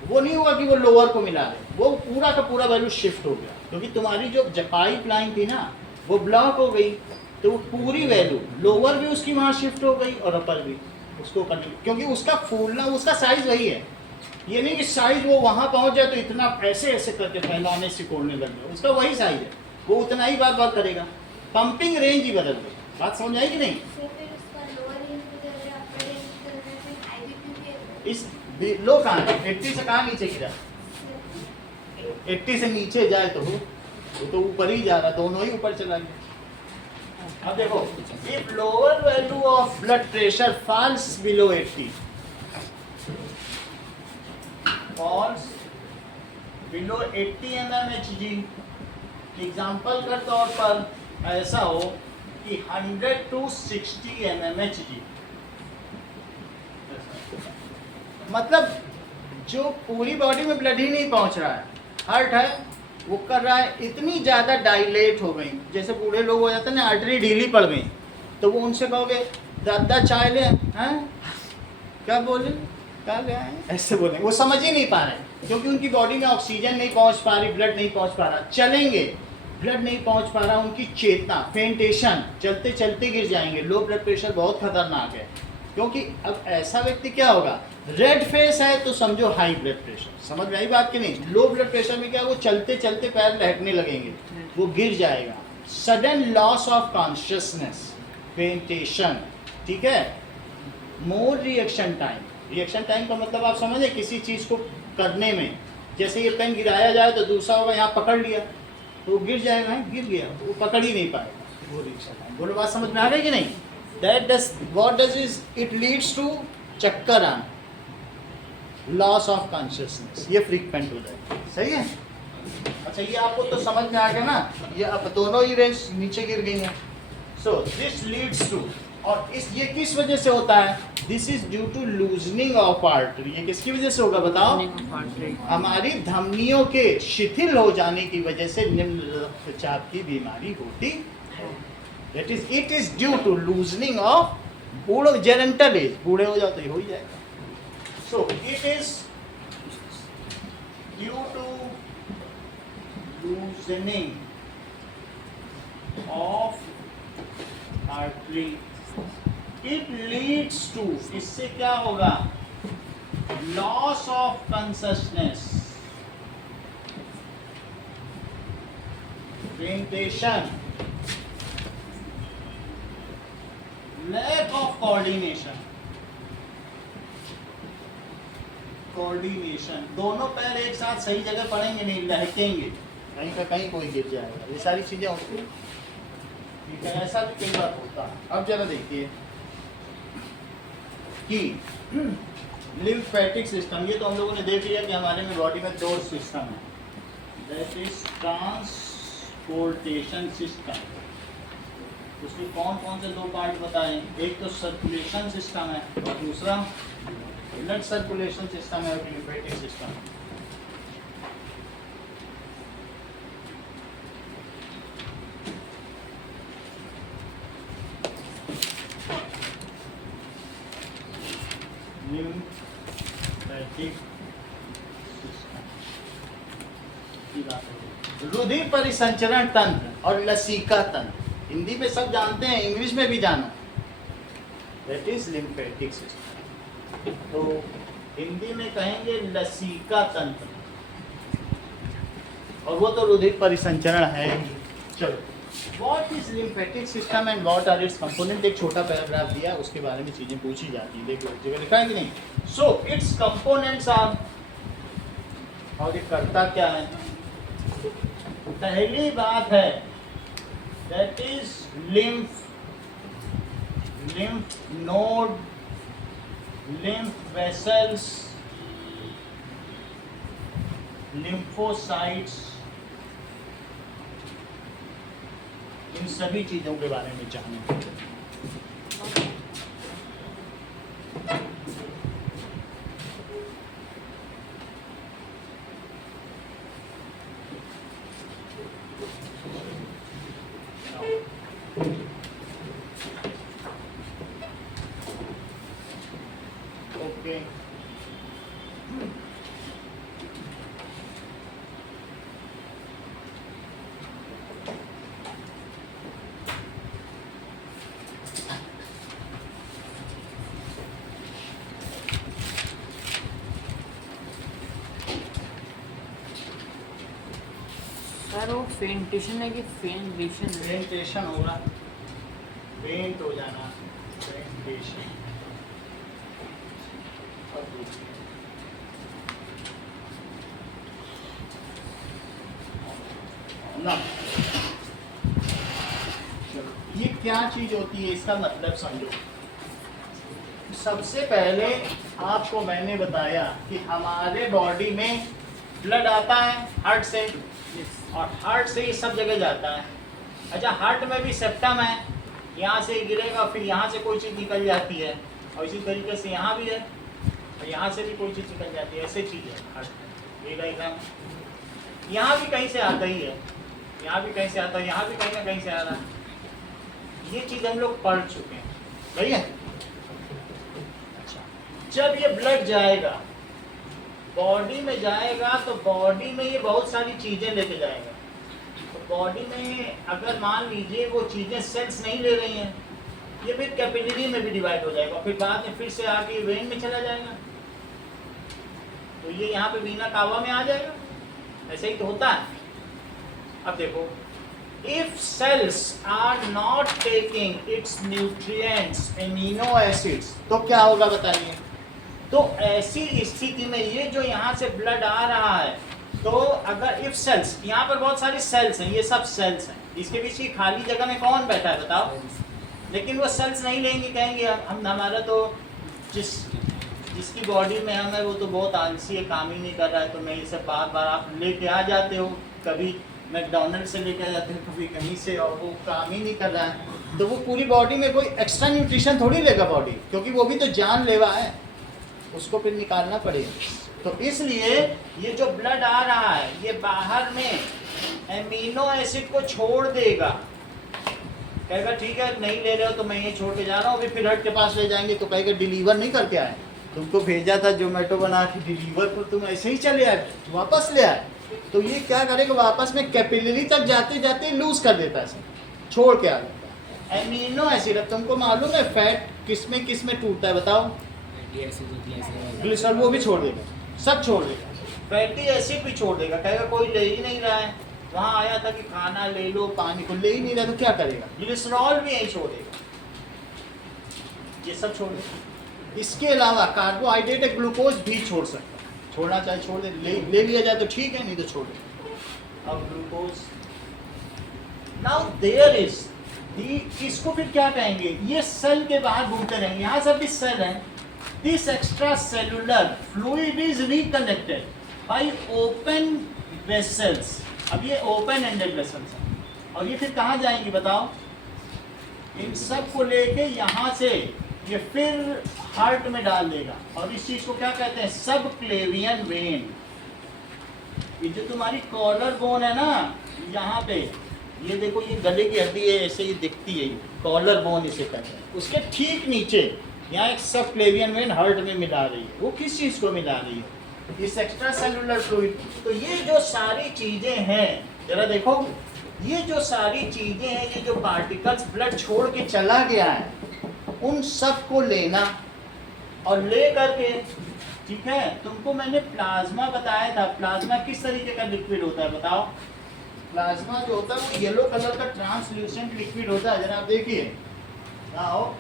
वो नहीं हुआ कि वो लोअर को मिला दे, वो पूरा का पूरा वैल्यू शिफ्ट हो गया, क्योंकि तुम्हारी जो पाइप लाइन थी ना वो ब्लॉक हो गई, तो वो पूरी वैल्यू लोअर भी उसकी वहाँ शिफ्ट हो गई और अपर भी उसको करनी, क्योंकि उसका फूलना, उसका साइज वही है। ये नहीं कि साइज वो वहाँ पहुँच जाए तो इतना ऐसे ऐसे करके फैलाने सिकोड़ने लग गया, उसका वही साइज है, वो उतना ही बार बार करेगा। पंपिंग रेंज ही बदल गई। बात समझ आई कि नहीं? फिर उसका लोअर रेंज पे चल रहा है, अपर रेंज पे चल रहा है, फिर हाई बीपी भी है। इस लो कहाँ है? 80 से कहाँ नीचे गिरा? 80 से नीचे जाए तो वो तो ऊपर ही जा रहा, दोनों ही ऊपर चला गया। अब देखो, if lower value of blood pressure falls below 80, falls below 80 mmHg, example के तौर पर ऐसा हो कि 100 to 60 mmHg, मतलब जो पूरी बॉडी में ब्लड ही नहीं पहुंच रहा है, हार्ट है वो कर रहा है, इतनी ज़्यादा डायलेट हो गई, जैसे बूढ़े लोग हो जाते हैं ना, आर्टरी ढीली पड़ गई, तो वो उनसे कहोगे दादा चाय ले, हैं क्या बोले, क्या ले आए, ऐसे बोले, वो समझ ही नहीं पा रहे, क्योंकि उनकी बॉडी में ऑक्सीजन नहीं पहुंच पा रही, ब्लड नहीं पहुंच पा रहा। चलेंगे, ब्लड नहीं पहुंच पा रहा, उनकी चेतना, फेंटेशन, चलते चलते गिर जाएंगे। लो ब्लड प्रेशर बहुत खतरनाक है, क्योंकि अब ऐसा व्यक्ति क्या होगा, रेड फेस है तो समझो हाई ब्लड प्रेशर, समझ में आई बात कि नहीं? लो ब्लड प्रेशर में क्या, वो चलते चलते पैर लहकने लगेंगे, वो गिर जाएगा। सडन लॉस ऑफ कॉन्शियसनेस, फेंटेशन, ठीक है। More reaction time, reaction time का मतलब आप समझे, किसी चीज़ को करने में, जैसे ये पेन गिराया जाए तो दूसरा होगा यहाँ पकड़ लिया तो वो गिर जाएगा, गिर गया, वो पकड़ ही नहीं पाएगा, वो रिएक्शन टाइम। बोलो बात समझ में आ गई कि नहीं? That does, what does is it leads to चक्कर आना, लॉस ऑफ कॉन्शियसनेस, ये फ्रीक्वेंट हो जाए। सही है? अच्छा, ये आपको तो समझ में आ गया ना, ये अब दोनों ही रेंज नीचे गिर गई हैं। सो दिस लीड्स टू, और इस ये किस वजह से होता है? This is due to loosening of artery. ये किसकी वजह से होगा बताओ? हमारी धमनियों के शिथिल हो जाने की वजह से निम्न रक्तचाप की बीमारी होती है। That is it is due to loosening of बूढ़े जेरेंटल एज, बूढ़े हो जाओ तो ये हो ही जाएगा। So it is due to loosening of artery, it leads to, इससे क्या होगा? Loss of consciousness, faintation, lack of coordination, दोनों पैर एक साथ सही जगह पड़ेंगे नहीं, लहकेंगे, कहीं पे कहीं कोई गिर जाएगा, ये सारी चीजें होती हैं। ठीक है, ऐसा भी कई बार होता है। अब जरा देखिए कि लिम्फेटिक सिस्टम, ये तो हम लोगों ने देख लिया कि हमारे में बॉडी में दो सिस्टम है, दैट इज ट्रांसपोर्टेशन सिस्टम। उसके कौन कौन से दो पार्ट बताएं? एक तो सर्कुलेशन सिस्टम है और दूसरा ब्लड सर्कुलेशन सिस्टम है और लिम्फेटिक सिस्टम। रुधिर परिसंचरण तंत्र और लसीका तंत्र, हिंदी में सब जानते हैं, इंग्लिश में भी जानो, दैट इज लिम्फेटिक सिस्टम। तो हिंदी में कहेंगे लसीका तंत्र, और वो तो रुधिर परिसंचरण है ही। चलो, what is lymphatic system and what are its component, एक छोटा पैराग्राफ दिया, उसके बारे में चीजें पूछी जाती है, देखो जगह लिखा है कि नहीं। सो इट्स कंपोनेंट्स आर, और ये करता क्या है? पहली बात है that is lymph node, lymph vessels, lymphocytes, इन सभी चीजों के बारे में जानेंगे। ओके, सर वो फेंटेशन है कि फेंटेशन है? फेंटेशन होगा, फेंट हो जाना, फेंटेशन। ना, चलो, ये क्या चीज होती है, इसका मतलब समझो। सबसे पहले आपको मैंने बताया कि हमारे बॉडी में ब्लड आता है हार्ट से, और हार्ट से ही सब जगह जाता है। अच्छा, हार्ट में भी सेप्टम है, यहाँ से गिरेगा फिर यहाँ से कोई चीज़ निकल जाती है, और इसी तरीके से यहाँ भी है और यहाँ से भी कोई चीज़ निकल जाती है, ऐसे चीज़ है हार्ट में। ये डायग्राम यहाँ भी कहीं से आता ही है, यहाँ भी कहीं से आता है, यहाँ भी कहीं ना कहीं से आ रहा है। ये चीज़ हम लोग पढ़ चुके हैं, सही है। अच्छा, जब ये ब्लड जाएगा बॉडी में जाएगा तो बॉडी में ये बहुत सारी चीज़ें लेके जाएगा। तो बॉडी में अगर मान लीजिए वो चीज़ें सेल्स नहीं ले रही हैं, ये फिर कैपिलरी में भी डिवाइड हो जाएगा, फिर बाद में फिर से आके वेन में चला जाएगा, तो ये यहाँ पे वीना कावा में आ जाएगा। ऐसे ही तो होता है। अब देखो, if cells are not taking its nutrients amino acids, तो क्या होगा बताइए। तो ऐसी स्थिति में ये जो यहाँ से ब्लड आ रहा है, तो अगर इफ सेल्स, यहाँ पर बहुत सारी सेल्स हैं, ये सब सेल्स हैं, इसके बीच की खाली जगह में कौन बैठा है बताओ। लेकिन वो सेल्स नहीं लेंगे, कहेंगे हम हमारा तो जिसकी बॉडी में है वो तो बहुत आलसी है, काम ही नहीं कर रहा है, तो मैं इसे बार बार आप लेके आ जाते हो, कभी मैकडोनल्ड से लेके आ जाते हैं कभी कहीं से, और वो काम ही नहीं कर रहा है, तो वो पूरी बॉडी में कोई एक्स्ट्रा न्यूट्रिशन थोड़ी लेगा बॉडी, क्योंकि वो भी तो जानलेवा है, उसको फिर निकालना पड़ेगा। तो इसलिए ये जो ब्लड आ रहा है ये बाहर में एमिनो एसिड को छोड़ देगा, कहेगा ठीक है नहीं ले रहे हो तो मैं ये छोड़ के जा रहा हूँ, अभी फिर हट के पास ले जाएंगे तो कहेगा डिलीवर नहीं करके आए, तुमको भेजा था जोमेटो बना के डिलीवर पर, तुम ऐसे ही चले आए वापस ले आए। तो ये क्या करेगा, वापस में कैपिलरी तक जाते जाते लूज कर देता है, छोड़ के आ जाता है एमिनो एसिड। अब तुमको मालूम है फैट किस में टूटता है बताओ, ग्लिसरॉल, वो भी छोड़ देगा, सब छोड़ देगा, फैटी एसिड भी छोड़ देगा, कहेगा कोई ले ही नहीं रहा है, वहाँ आया था कि खाना ले लो पानी को ले ही नहीं रहा तो क्या करेगा, ग्लिसरॉल भी यही छोड़ देगा, ये सब छोड़ देगा। इसके अलावा कार्बोहाइड्रेट और ग्लूकोज भी छोड़ सकता है, छोड़ना चाहे छोड़ दे, ले लिया जाए तो ठीक है, नहीं तो छोड़ दे। अब ग्लूकोज नाउ देयर इज इसको फिर क्या कहेंगे, ये सेल के बाहर घूमते रहेंगे, यहाँ सब भी सेल है, this extra cellular fluid is recollected bye open vessels. अब ये ओपन एंडेड वेसल्स है, और ये फिर कहाँ जाएंगी बताओ, इन सब को लेके यहाँ से ये फिर हार्ट में डाल देगा, और इस चीज को क्या कहते हैं, सब क्लेवियन वेन। ये जो तुम्हारी कॉलर बोन है ना यहाँ पे, ये देखो ये गले की हड्डी है, ऐसे ही दिखती है, कॉलर बोन इसे कहते हैं, उसके ठीक नीचे यहाँ एक सब क्लेवियन वेन हार्ट में मिला रही है, वो किस चीज को मिला रही है, इस एक्स्ट्रा सेलुलर फ्लूइड। तो ये जो सारी चीजें हैं जरा देखो, ये जो सारी चीजें हैं, ये जो पार्टिकल्स ब्लड छोड़ के चला गया है, उन सब को लेना और ले करके, ठीक है, तुमको मैंने प्लाज्मा बताया था, प्लाज्मा किस तरीके का लिक्विड होता है बताओ, प्लाज्मा जो होता है वो येलो कलर का ट्रांसल्यूसेंट लिक्विड होता है, जरा आप देखिए आओ,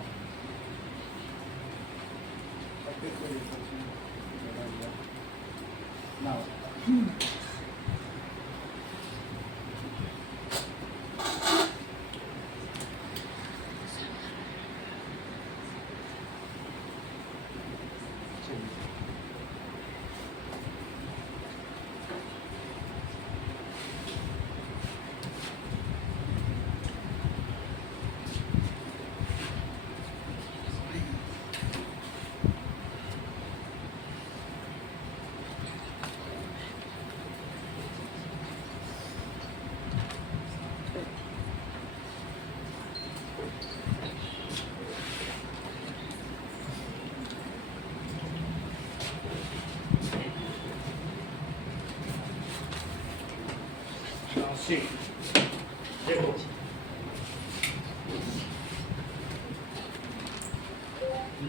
देखो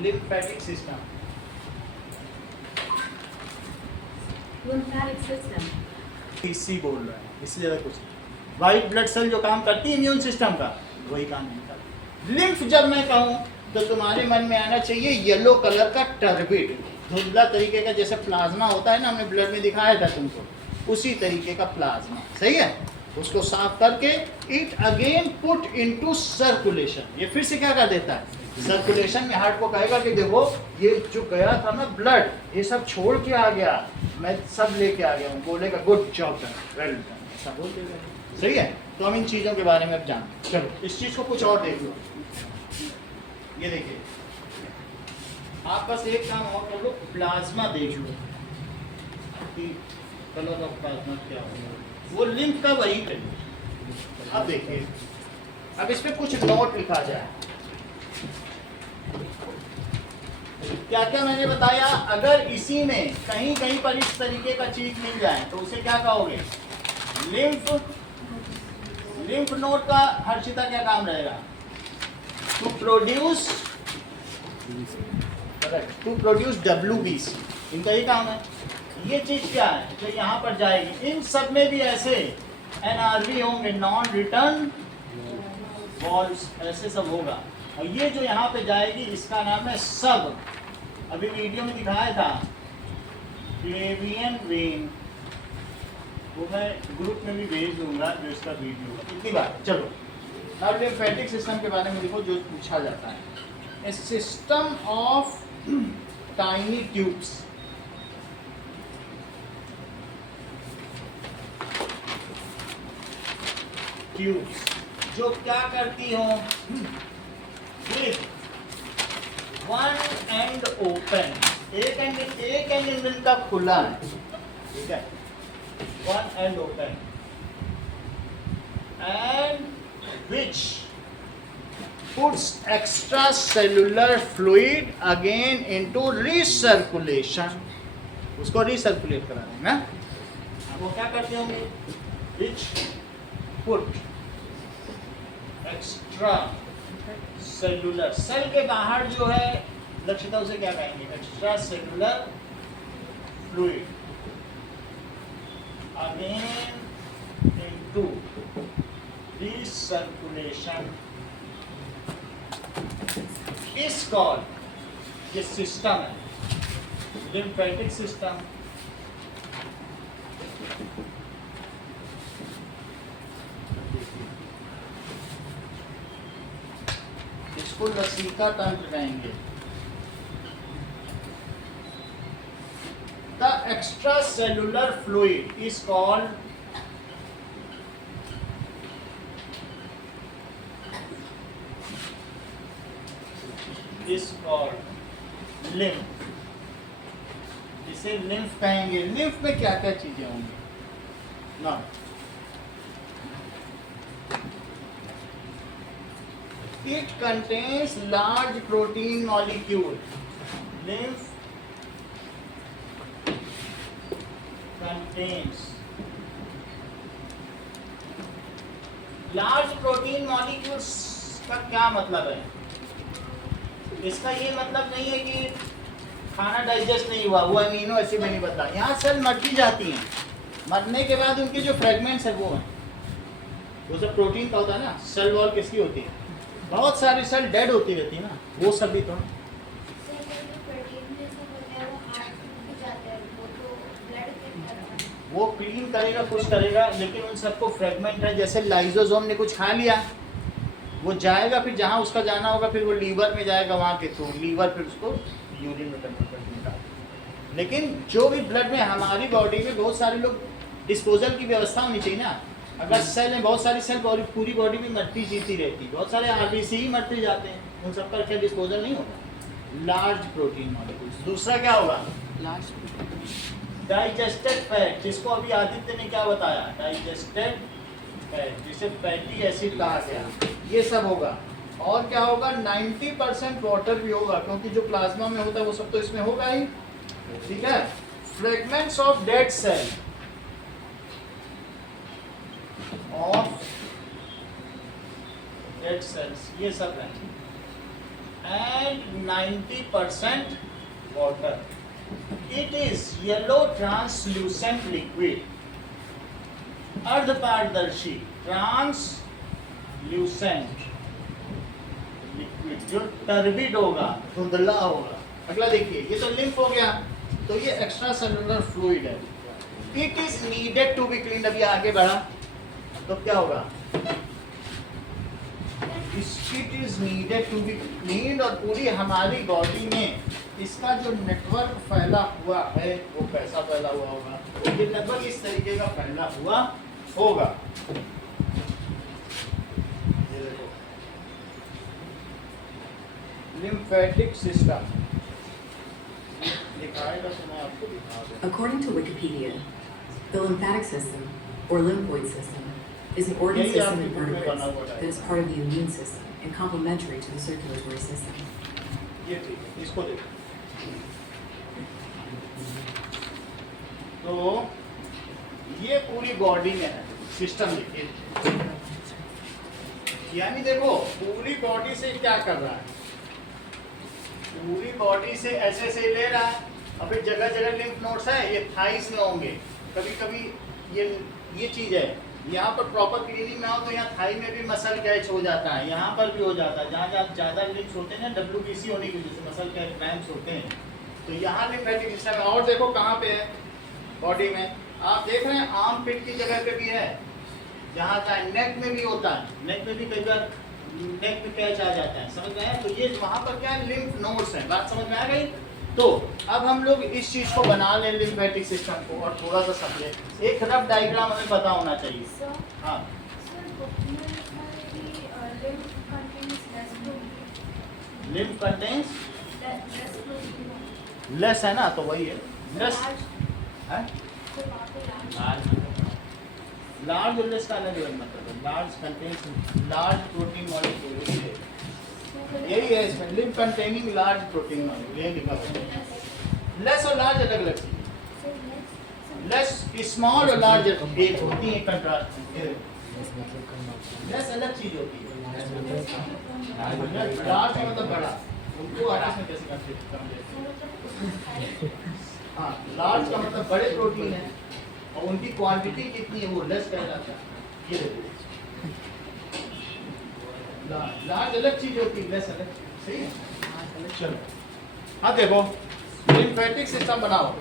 लिम्फेटिक सिस्टम, इसी बोल रहे हैं, इससे ज्यादा कुछ नहीं। व्हाइट ब्लड सेल जो काम करती है इम्यून सिस्टम का, वही काम नहीं करती। लिम्फ जब मैं कहूँ तो तुम्हारे मन में आना चाहिए येलो कलर का टर्बिड, धुंधला तरीके का, जैसे प्लाज्मा होता है ना, हमने ब्लड में दिखाया था तुमको, उसी तरीके का प्लाज्मा, सही है। उसको साफ करके it again put into circulation, ये फिर से क्या कर देता है, सर्कुलेशन में हार्ट को कहेगा कि देखो ये जो गया था ना ब्लड, ये सब छोड़ के आ गया, मैं सब लेके आ गया हूँ, बोलेगा good job done, well done, ऐसा बोल देगा, सही है। तो हम इन चीज़ों के बारे में अब जानते हैं। चलो इस चीज़ को कुछ और देख लो, ये देखिए, आप बस एक काम और कर लो, प्लाज्मा देख लो कि कलर ऑफ प्लाज्मा क्या होगा, वो लिम्फ का वही है। अब देखिए, अब इस पे कुछ नोट लिखा जाए, क्या क्या मैंने बताया, अगर इसी में कहीं कहीं पर इस तरीके का चीज मिल जाए तो उसे क्या कहोगे, लिम्फ। लिम्फ नोड का हर्षिता क्या काम रहेगा, टू प्रोड्यूस WBC, इनका ही काम है। ये चीज क्या है जो यहाँ पर जाएगी, इन सब में भी ऐसे NRV होंगे, नॉन रिटर्न वॉल्स, ऐसे सब होगा। और ये जो यहाँ पे जाएगी इसका नाम है सब, अभी वीडियो में दिखाया था, क्लेवियन वेन, वो मैं ग्रुप में भी भेज दूंगा जो इसका वीडियो है। इतनी बात, चलो अब लिम्फेटिक सिस्टम के बारे में देखो जो पूछा जाता है, a system of tiny tubes, tubes जो क्या करती हो विथ वन एंड ओपन, एक एंड इनका खुला है, ठीक है, one end open, and which puts extracellular fluid again into recirculation, उसको recirculate करा देंगे ना। अब वो क्या करते होंगे, which put extra cellular, cell के बाहर जो है लक्षिता उसे क्या कहेंगे, extra cellular fluid again into recirculation is called, ये सिस्टम है लिम्फेटिक सिस्टम। इसको लसीका तंत्र कहेंगे। The extra cellular fluid is called lymph, जिसे लिम्फ कहेंगे। लिम्फ में क्या क्या चीजें होंगी ना, it contains large protein molecule, lymph contains large protein molecules का क्या मतलब है, इसका ये मतलब नहीं है कि खाना डाइजेस्ट नहीं हुआ, वो अमीनो एसिड में नहीं बदला। यहाँ सेल मरती जाती हैं, मरने के बाद उनके जो फ्रेगमेंट्स है वो हैं, वो सब प्रोटीन का होता है ना। सेल वॉल किसकी होती है, बहुत सारी सेल डेड होती रहती है ना, वो सब भी तो वो क्लीन करेगा, कुछ करेगा, लेकिन उन सबको फ्रेगमेंट है। जैसे लाइजोसोम ने कुछ खा लिया, वो जाएगा, फिर जहाँ उसका जाना होगा, फिर वो लीवर में जाएगा, वहाँ के थ्रू लीवर फिर उसको यूरिन में कन्वर्ट करके निकाल। लेकिन जो भी ब्लड में हमारी बॉडी में बहुत सारे लोग डिस्पोजल की व्यवस्था होनी चाहिए ना। अगर सेल है, बहुत सारी सेल पूरी बॉडी में मरती जीती रहती, बहुत सारे आरबीसी ही मरते जाते हैं, उन सब पर क्या डिस्पोजल नहीं होगा। Large protein molecules. दूसरा क्या होगा, डाइजेस्टेड फैट, जिसको अभी आदित्य ने क्या बताया, डाइजेस्टेड फैट, जिसे फैटी एसिड कहा गया, ये सब होगा। और क्या होगा, 90% वाटर भी होगा, क्योंकि जो प्लाज्मा में होता है वो सब तो इसमें होगा ही, ठीक है। फ्रेगमेंट्स ऑफ डेड सेल ये सब है, एंड 90% वाटर। It is yellow translucent liquid, अर्धपारदर्शी ट्रांसल्यूसेंट लिक्विड, जो टर्बिड होगा, धुंधला होगा। अगला देखिए, ये तो लिम्फ हो गया, तो ये एक्स्ट्रा सेलुलर फ्लूइड है। It is needed to be clean. अभी आगे बढ़ा तो क्या होगा, it is needed to be clean. और पूरी हमारी बॉडी में इसका जो नेटवर्क फैला हुआ है वो कैसा फैला हुआ होगा, ये लगभग इस तरीके का फैला हुआ होगा। ये देखो, लिम्फेटिक सिस्टम दिखाएगा तो मैं आपको दिखा दूं। According to Wikipedia, the lymphatic system, or lymphoid system, is an organ Yeah, system yeah, in vertebrates yeah. that is part of the immune system and complementary to the circulatory system. ये ठीक है, इसको देखो। तो ये पूरी body में है सिस्टम, देखिए, यानी देखो पूरी बॉडी से क्या कर रहा है, पूरी बॉडी से ऐसे ले रहा है। अभी जगह जगह लिम्फ नोड्स है, ये थाइस में होंगे, कभी कभी ये चीज़ है। यहाँ पर प्रॉपर क्लीनिंग ना हो तो यहाँ थाई में भी मसल कैच हो जाता है, यहाँ पर भी हो जाता है। जहाँ जहाँ ज़्यादा लिम्फ होते हैं ना, WBC होने की वजह से मसल कैच क्रैम्प्स होते हैं, तो यहाँ लिम्फेटिक सिस्टम है। और देखो कहाँ पे है बॉडी में, आप देख रहे हैं आर्म पिट की जगह पे भी है, जहाँ चाहे नेक में भी होता है, नेक में भी कई बार नेक में कैच आ जाता है, समझ में आया। तो ये वहाँ पर क्या है, लिम्फ नोड्स हैं। बात समझ में आ गई। तो अब हम लोग इस चीज़ को बना लें लिम्फेटिक सिस्टम को, और थोड़ा सा समझे। एक रफ डायग्राम हमें पता होना चाहिए। हाँ, sir, lymph contains less protein. Less है ना, तो वही है लेस Large, है। so वहाँ पे large. लार्ज और लेस का अलग अलग मतलब है। Large contains large protein molecule, यही है इसमें, lymph containing large protein molecule, ये लिखा हुआ है। लेस और लार्ज अलग अलग चीज़, So let's. लेस स्मॉल और लार्ज एक होती है कंट्रास्ट। लेस अलग चीज होती है, लार्ज का मतलब बड़ा, उनको आपस में कैसे समझे। हाँ, लार्ज का मतलब बड़े प्रोटीन है और उनकी क्वांटिटी कितनी है वो लेस कहलाता है। ये देखो, लार्ज अलग चीज होती है, लेस अलग चीज, सही है। चलो हाँ देखो, लिम्फेटिक सिस्टम बनाओ।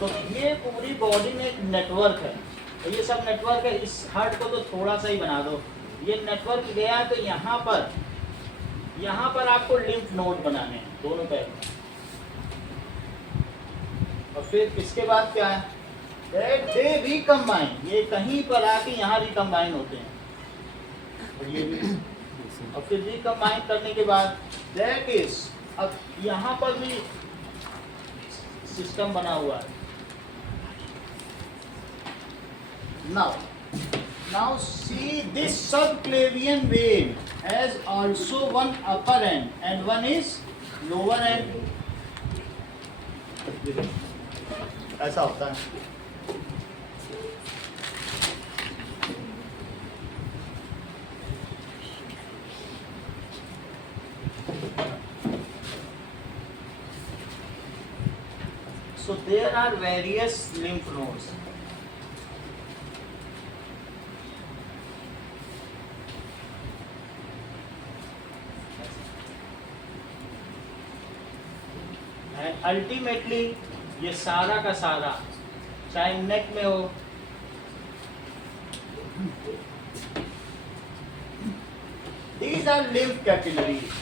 तो ये पूरी बॉडी में एक नेटवर्क है, तो ये सब नेटवर्क है। इस हार्ट को तो थोड़ा सा ही बना दो, ये नेटवर्क गया तो यहाँ पर आपको लिम्फ नोड बनाने हैं दोनों पैर में। और फिर इसके बाद क्या है, दे रिकम्बाइन, ये कहीं पर आके यहाँ रिकम्बाइन होते हैं, और ये भी। और फिर रिकम्बाइन करने के बाद दैट इज, अब यहाँ पर भी सिस्टम बना हुआ है। Now see this subclavian vein has also one upper end and one is lower end. ऐसा होता है। So there are various lymph nodes. And ultimately ये सारा का सारा, चाहे नेक में हो, these are lymph capillaries.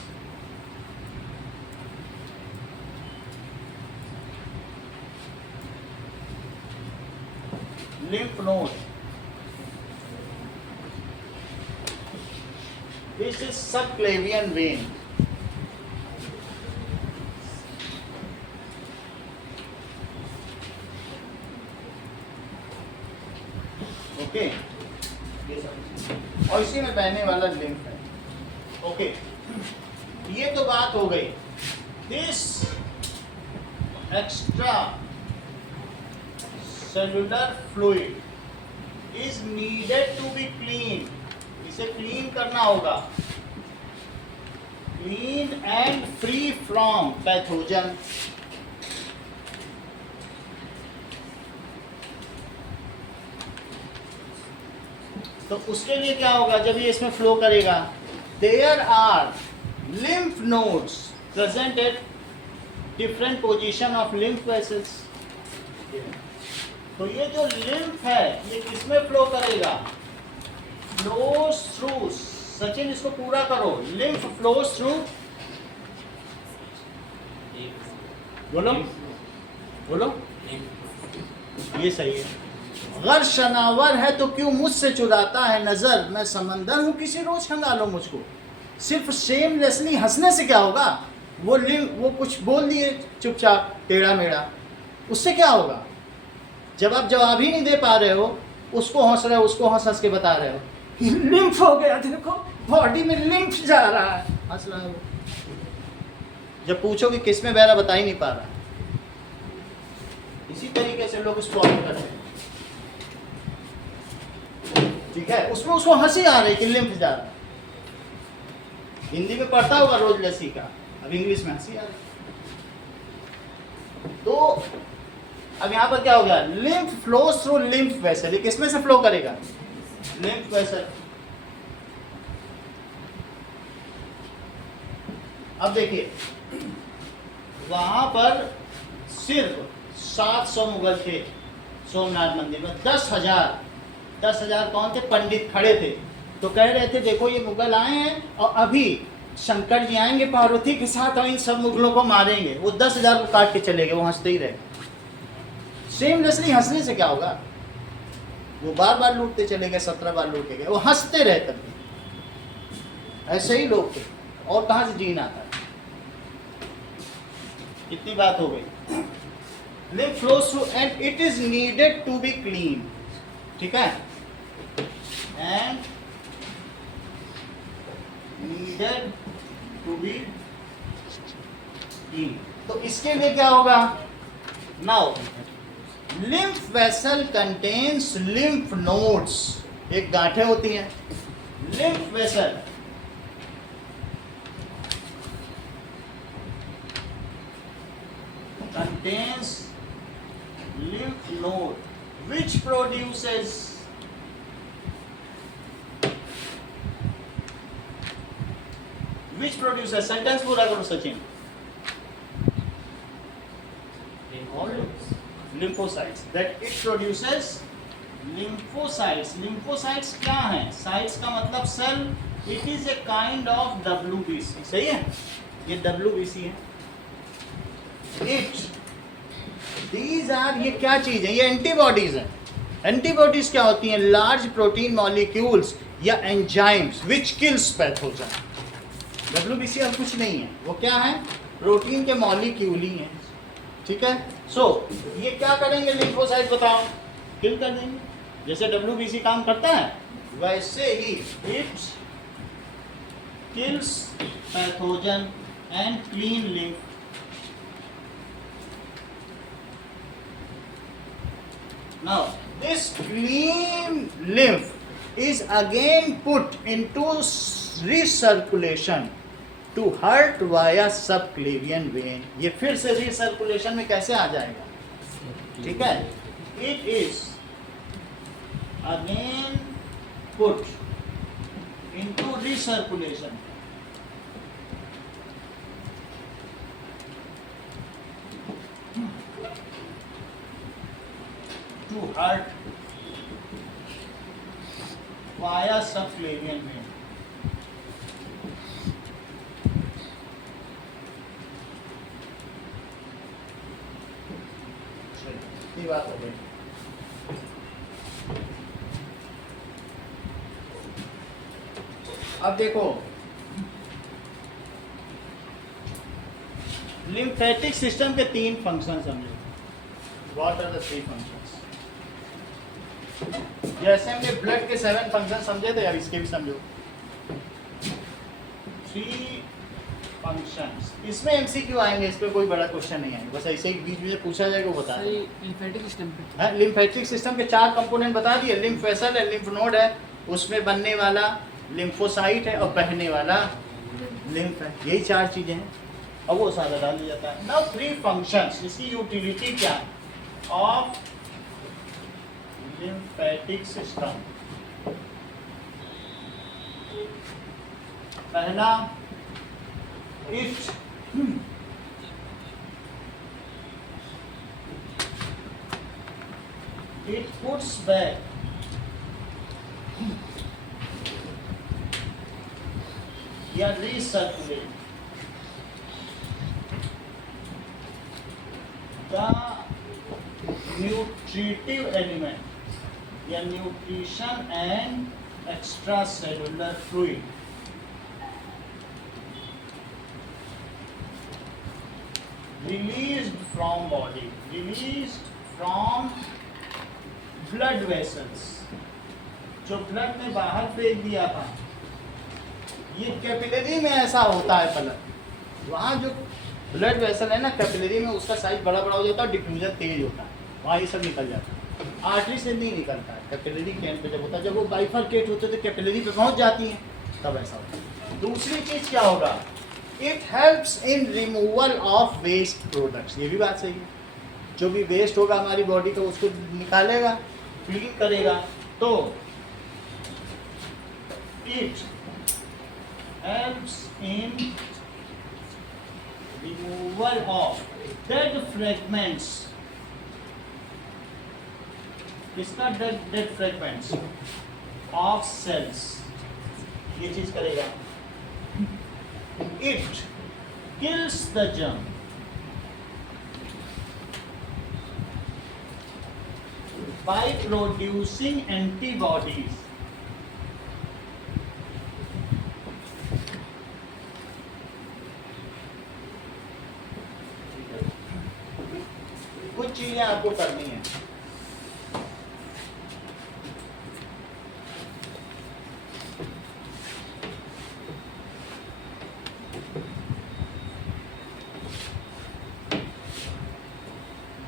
Lymph node. This is subclavian vein. Okay, और इसी में बहने वाला लिम्फ है। ओके, ये तो बात हो गई। This extra cellular fluid is needed to be clean, इसे क्लीन करना होगा, clean and free from pathogen. तो उसके लिए क्या होगा, जब ये इसमें फ्लो करेगा, there are lymph nodes present at different position of lymph vessels. तो ये जो लिम्फ है ये किसमें फ्लो करेगा, फ्लोज थ्रू, सचिन इसको पूरा करो, लिम्फ फ्लोज थ्रू, बोलो बोलो, ये सही है। गर शनावर है तो क्यों मुझसे चुराता है नजर, मैं समंदर हूँ किसी रोज खंगालो मुझको। सिर्फ शेमलेसली हंसने से क्या होगा, वो कुछ बोल दिए चुपचाप टेढ़ा मेढ़ा, उससे क्या होगा। जब आप जवाब ही नहीं दे पा रहे हो, उसको हंस रहे हो, उसको हंस हंस के बता रहे हो, लिम्फ हो गया देखो, बॉडी में लिम्फ जा रहा है, हंस रहा है वो। जब पूछोगे किस में बह रहा, बता ही नहीं पा रहा। इसी तरीके से लोग इसको ऑल्टर करते हैं, ठीक है। उसमें उसको हंसी आ रही कि लिम्फ जा रहा है। हिंदी में पढ़ता होगा रोज लस्सी का, अब इंग्लिश में हंसी आ रही। तो अब यहाँ पर क्या हो गया, lymph flows through lymph vessel, किसमें से फ्लो करेगा, लिम्फ वेसल। अब देखिए वहां पर सिर्फ 700 मुगल थे सोमनाथ मंदिर में, 10,000 कौन थे, पंडित खड़े थे। तो कह रहे थे देखो ये मुगल आए हैं और अभी शंकर जी आएंगे पार्वती के साथ और इन सब मुगलों को मारेंगे, वो 10,000 को काट के चले गए, वो हंसते ही रहे। सेमलेसली हंसने से क्या होगा, वो बार बार लूटते चले गए, 17 बार लूट के गए, वो हंसते रहे तब भी। ऐसे ही लोग थे, और कहाँ से जीना था। इतनी बात हो गई। lymph flows through and it is needed to be clean, ठीक है, and needed to be clean। तो इसके लिए क्या होगा, now lymph vessel contains lymph nodes, एक गांठें होती हैं। lymph vessel contains lymph node which produces sentence पूरा करो Sachin. lymphocytes, that it produces lymphocytes। lymphocytes क्या है, साइट्स का मतलब cell, it is a kind of WBC, सही है, ये WBC है। These are, ये क्या चीज है, ये एंटीबॉडीज है। एंटीबॉडीज क्या होती हैं, लार्ज प्रोटीन मॉलिक्यूल्स या enzymes which kills pathogen. WBC और कुछ नहीं है, वो क्या है, प्रोटीन के मॉलिक्यूल ही हैं, ठीक है। सो ये क्या करेंगे, लिम्फोसाइट बताओ, किल कर देंगे। जैसे WBC काम करता है वैसे ही it kills pathogen and clean lymph. Now, this clean lymph is again put into recirculation to hurt via subclavian vein। ये फिर से recirculation में कैसे आ जाएगा, ठीक है। It is again put into recirculation to hurt via subclavian vein। ये बात हो गई। अब देखो, लिम्फेटिक सिस्टम के 3 फंक्शन समझो। What are the 3 functions? जैसे हमने ब्लड के 7 फंक्शन समझे थे, अब इसके भी समझो 3 फंक्शंस। इसमें MCQ आएंगे, इस पे कोई बड़ा क्वेश्चन नहीं आएगा, बस ऐसे ही बीच में पूछा जाएगा वो बता दें। लिम्फेटिक सिस्टम पे, हाँ, लिम्फेटिक सिस्टम के 4 कंपोनेंट बता दिए। लिम्फ वेसल है, लिम्फ नोड है, उसमें बनने वाला लिम्फोसाइट है और बहने वाला लिम्फ है, यही 4 चीजें हैं। और वो सारा डाल दिया जाता है। नाउ 3 फंक्शंस, इसकी यूटिलिटी क्या है ऑफ लिम्फेटिक सिस्टम। पहला, it puts back या recirculate the nutritive element या nutrition and extracellular fluid released from body, released from blood vessels, जो ब्लड में बाहर फेंक दिया था। ये कैपिलरी में ऐसा होता है ब्लड, वहाँ जो ब्लड वेसल है ना कैपिलरी में, उसका साइज बड़ा बड़ा हो जाता है, डिफ्यूजन तेज होता है, वहाँ ये सब निकल जाता है। आर्टरी से नहीं निकलता है, कैपिलरी कैन पे जब होता है, जब वो बाइफरकेट होते तो कैपिलरी पे पहुँच जाती हैं, तब ऐसा होता है। दूसरी चीज़ क्या होगा, it helps in removal of waste products. ये भी बात सही है, जो भी वेस्ट होगा हमारी बॉडी का उसको निकालेगा, क्लीन करेगा। तो it helps in removal of dead fragments. किसका डेड फ्रेगमेंट्स ऑफ सेल्स, ये चीज करेगा। it kills the germ by producing antibodies कुछ चीजें आपको करनी है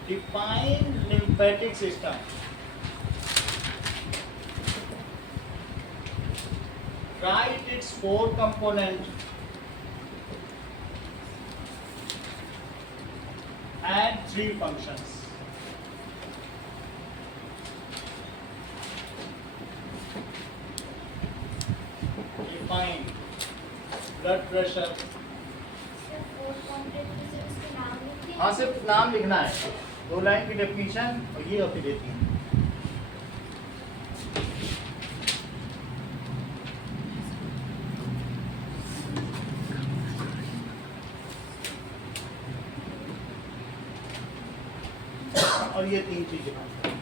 Define lymphatic system. Write its 4 components. Add 3 functions. Define blood pressure. सिर्फ 4 कॉम्प्लेक्स में सिर्फ उसके नाम लिख दिए। हाँ सिर्फ नाम लिखना है 2 लाइन की डेफिनेशन और ये होती देती है और ये 3 चीजें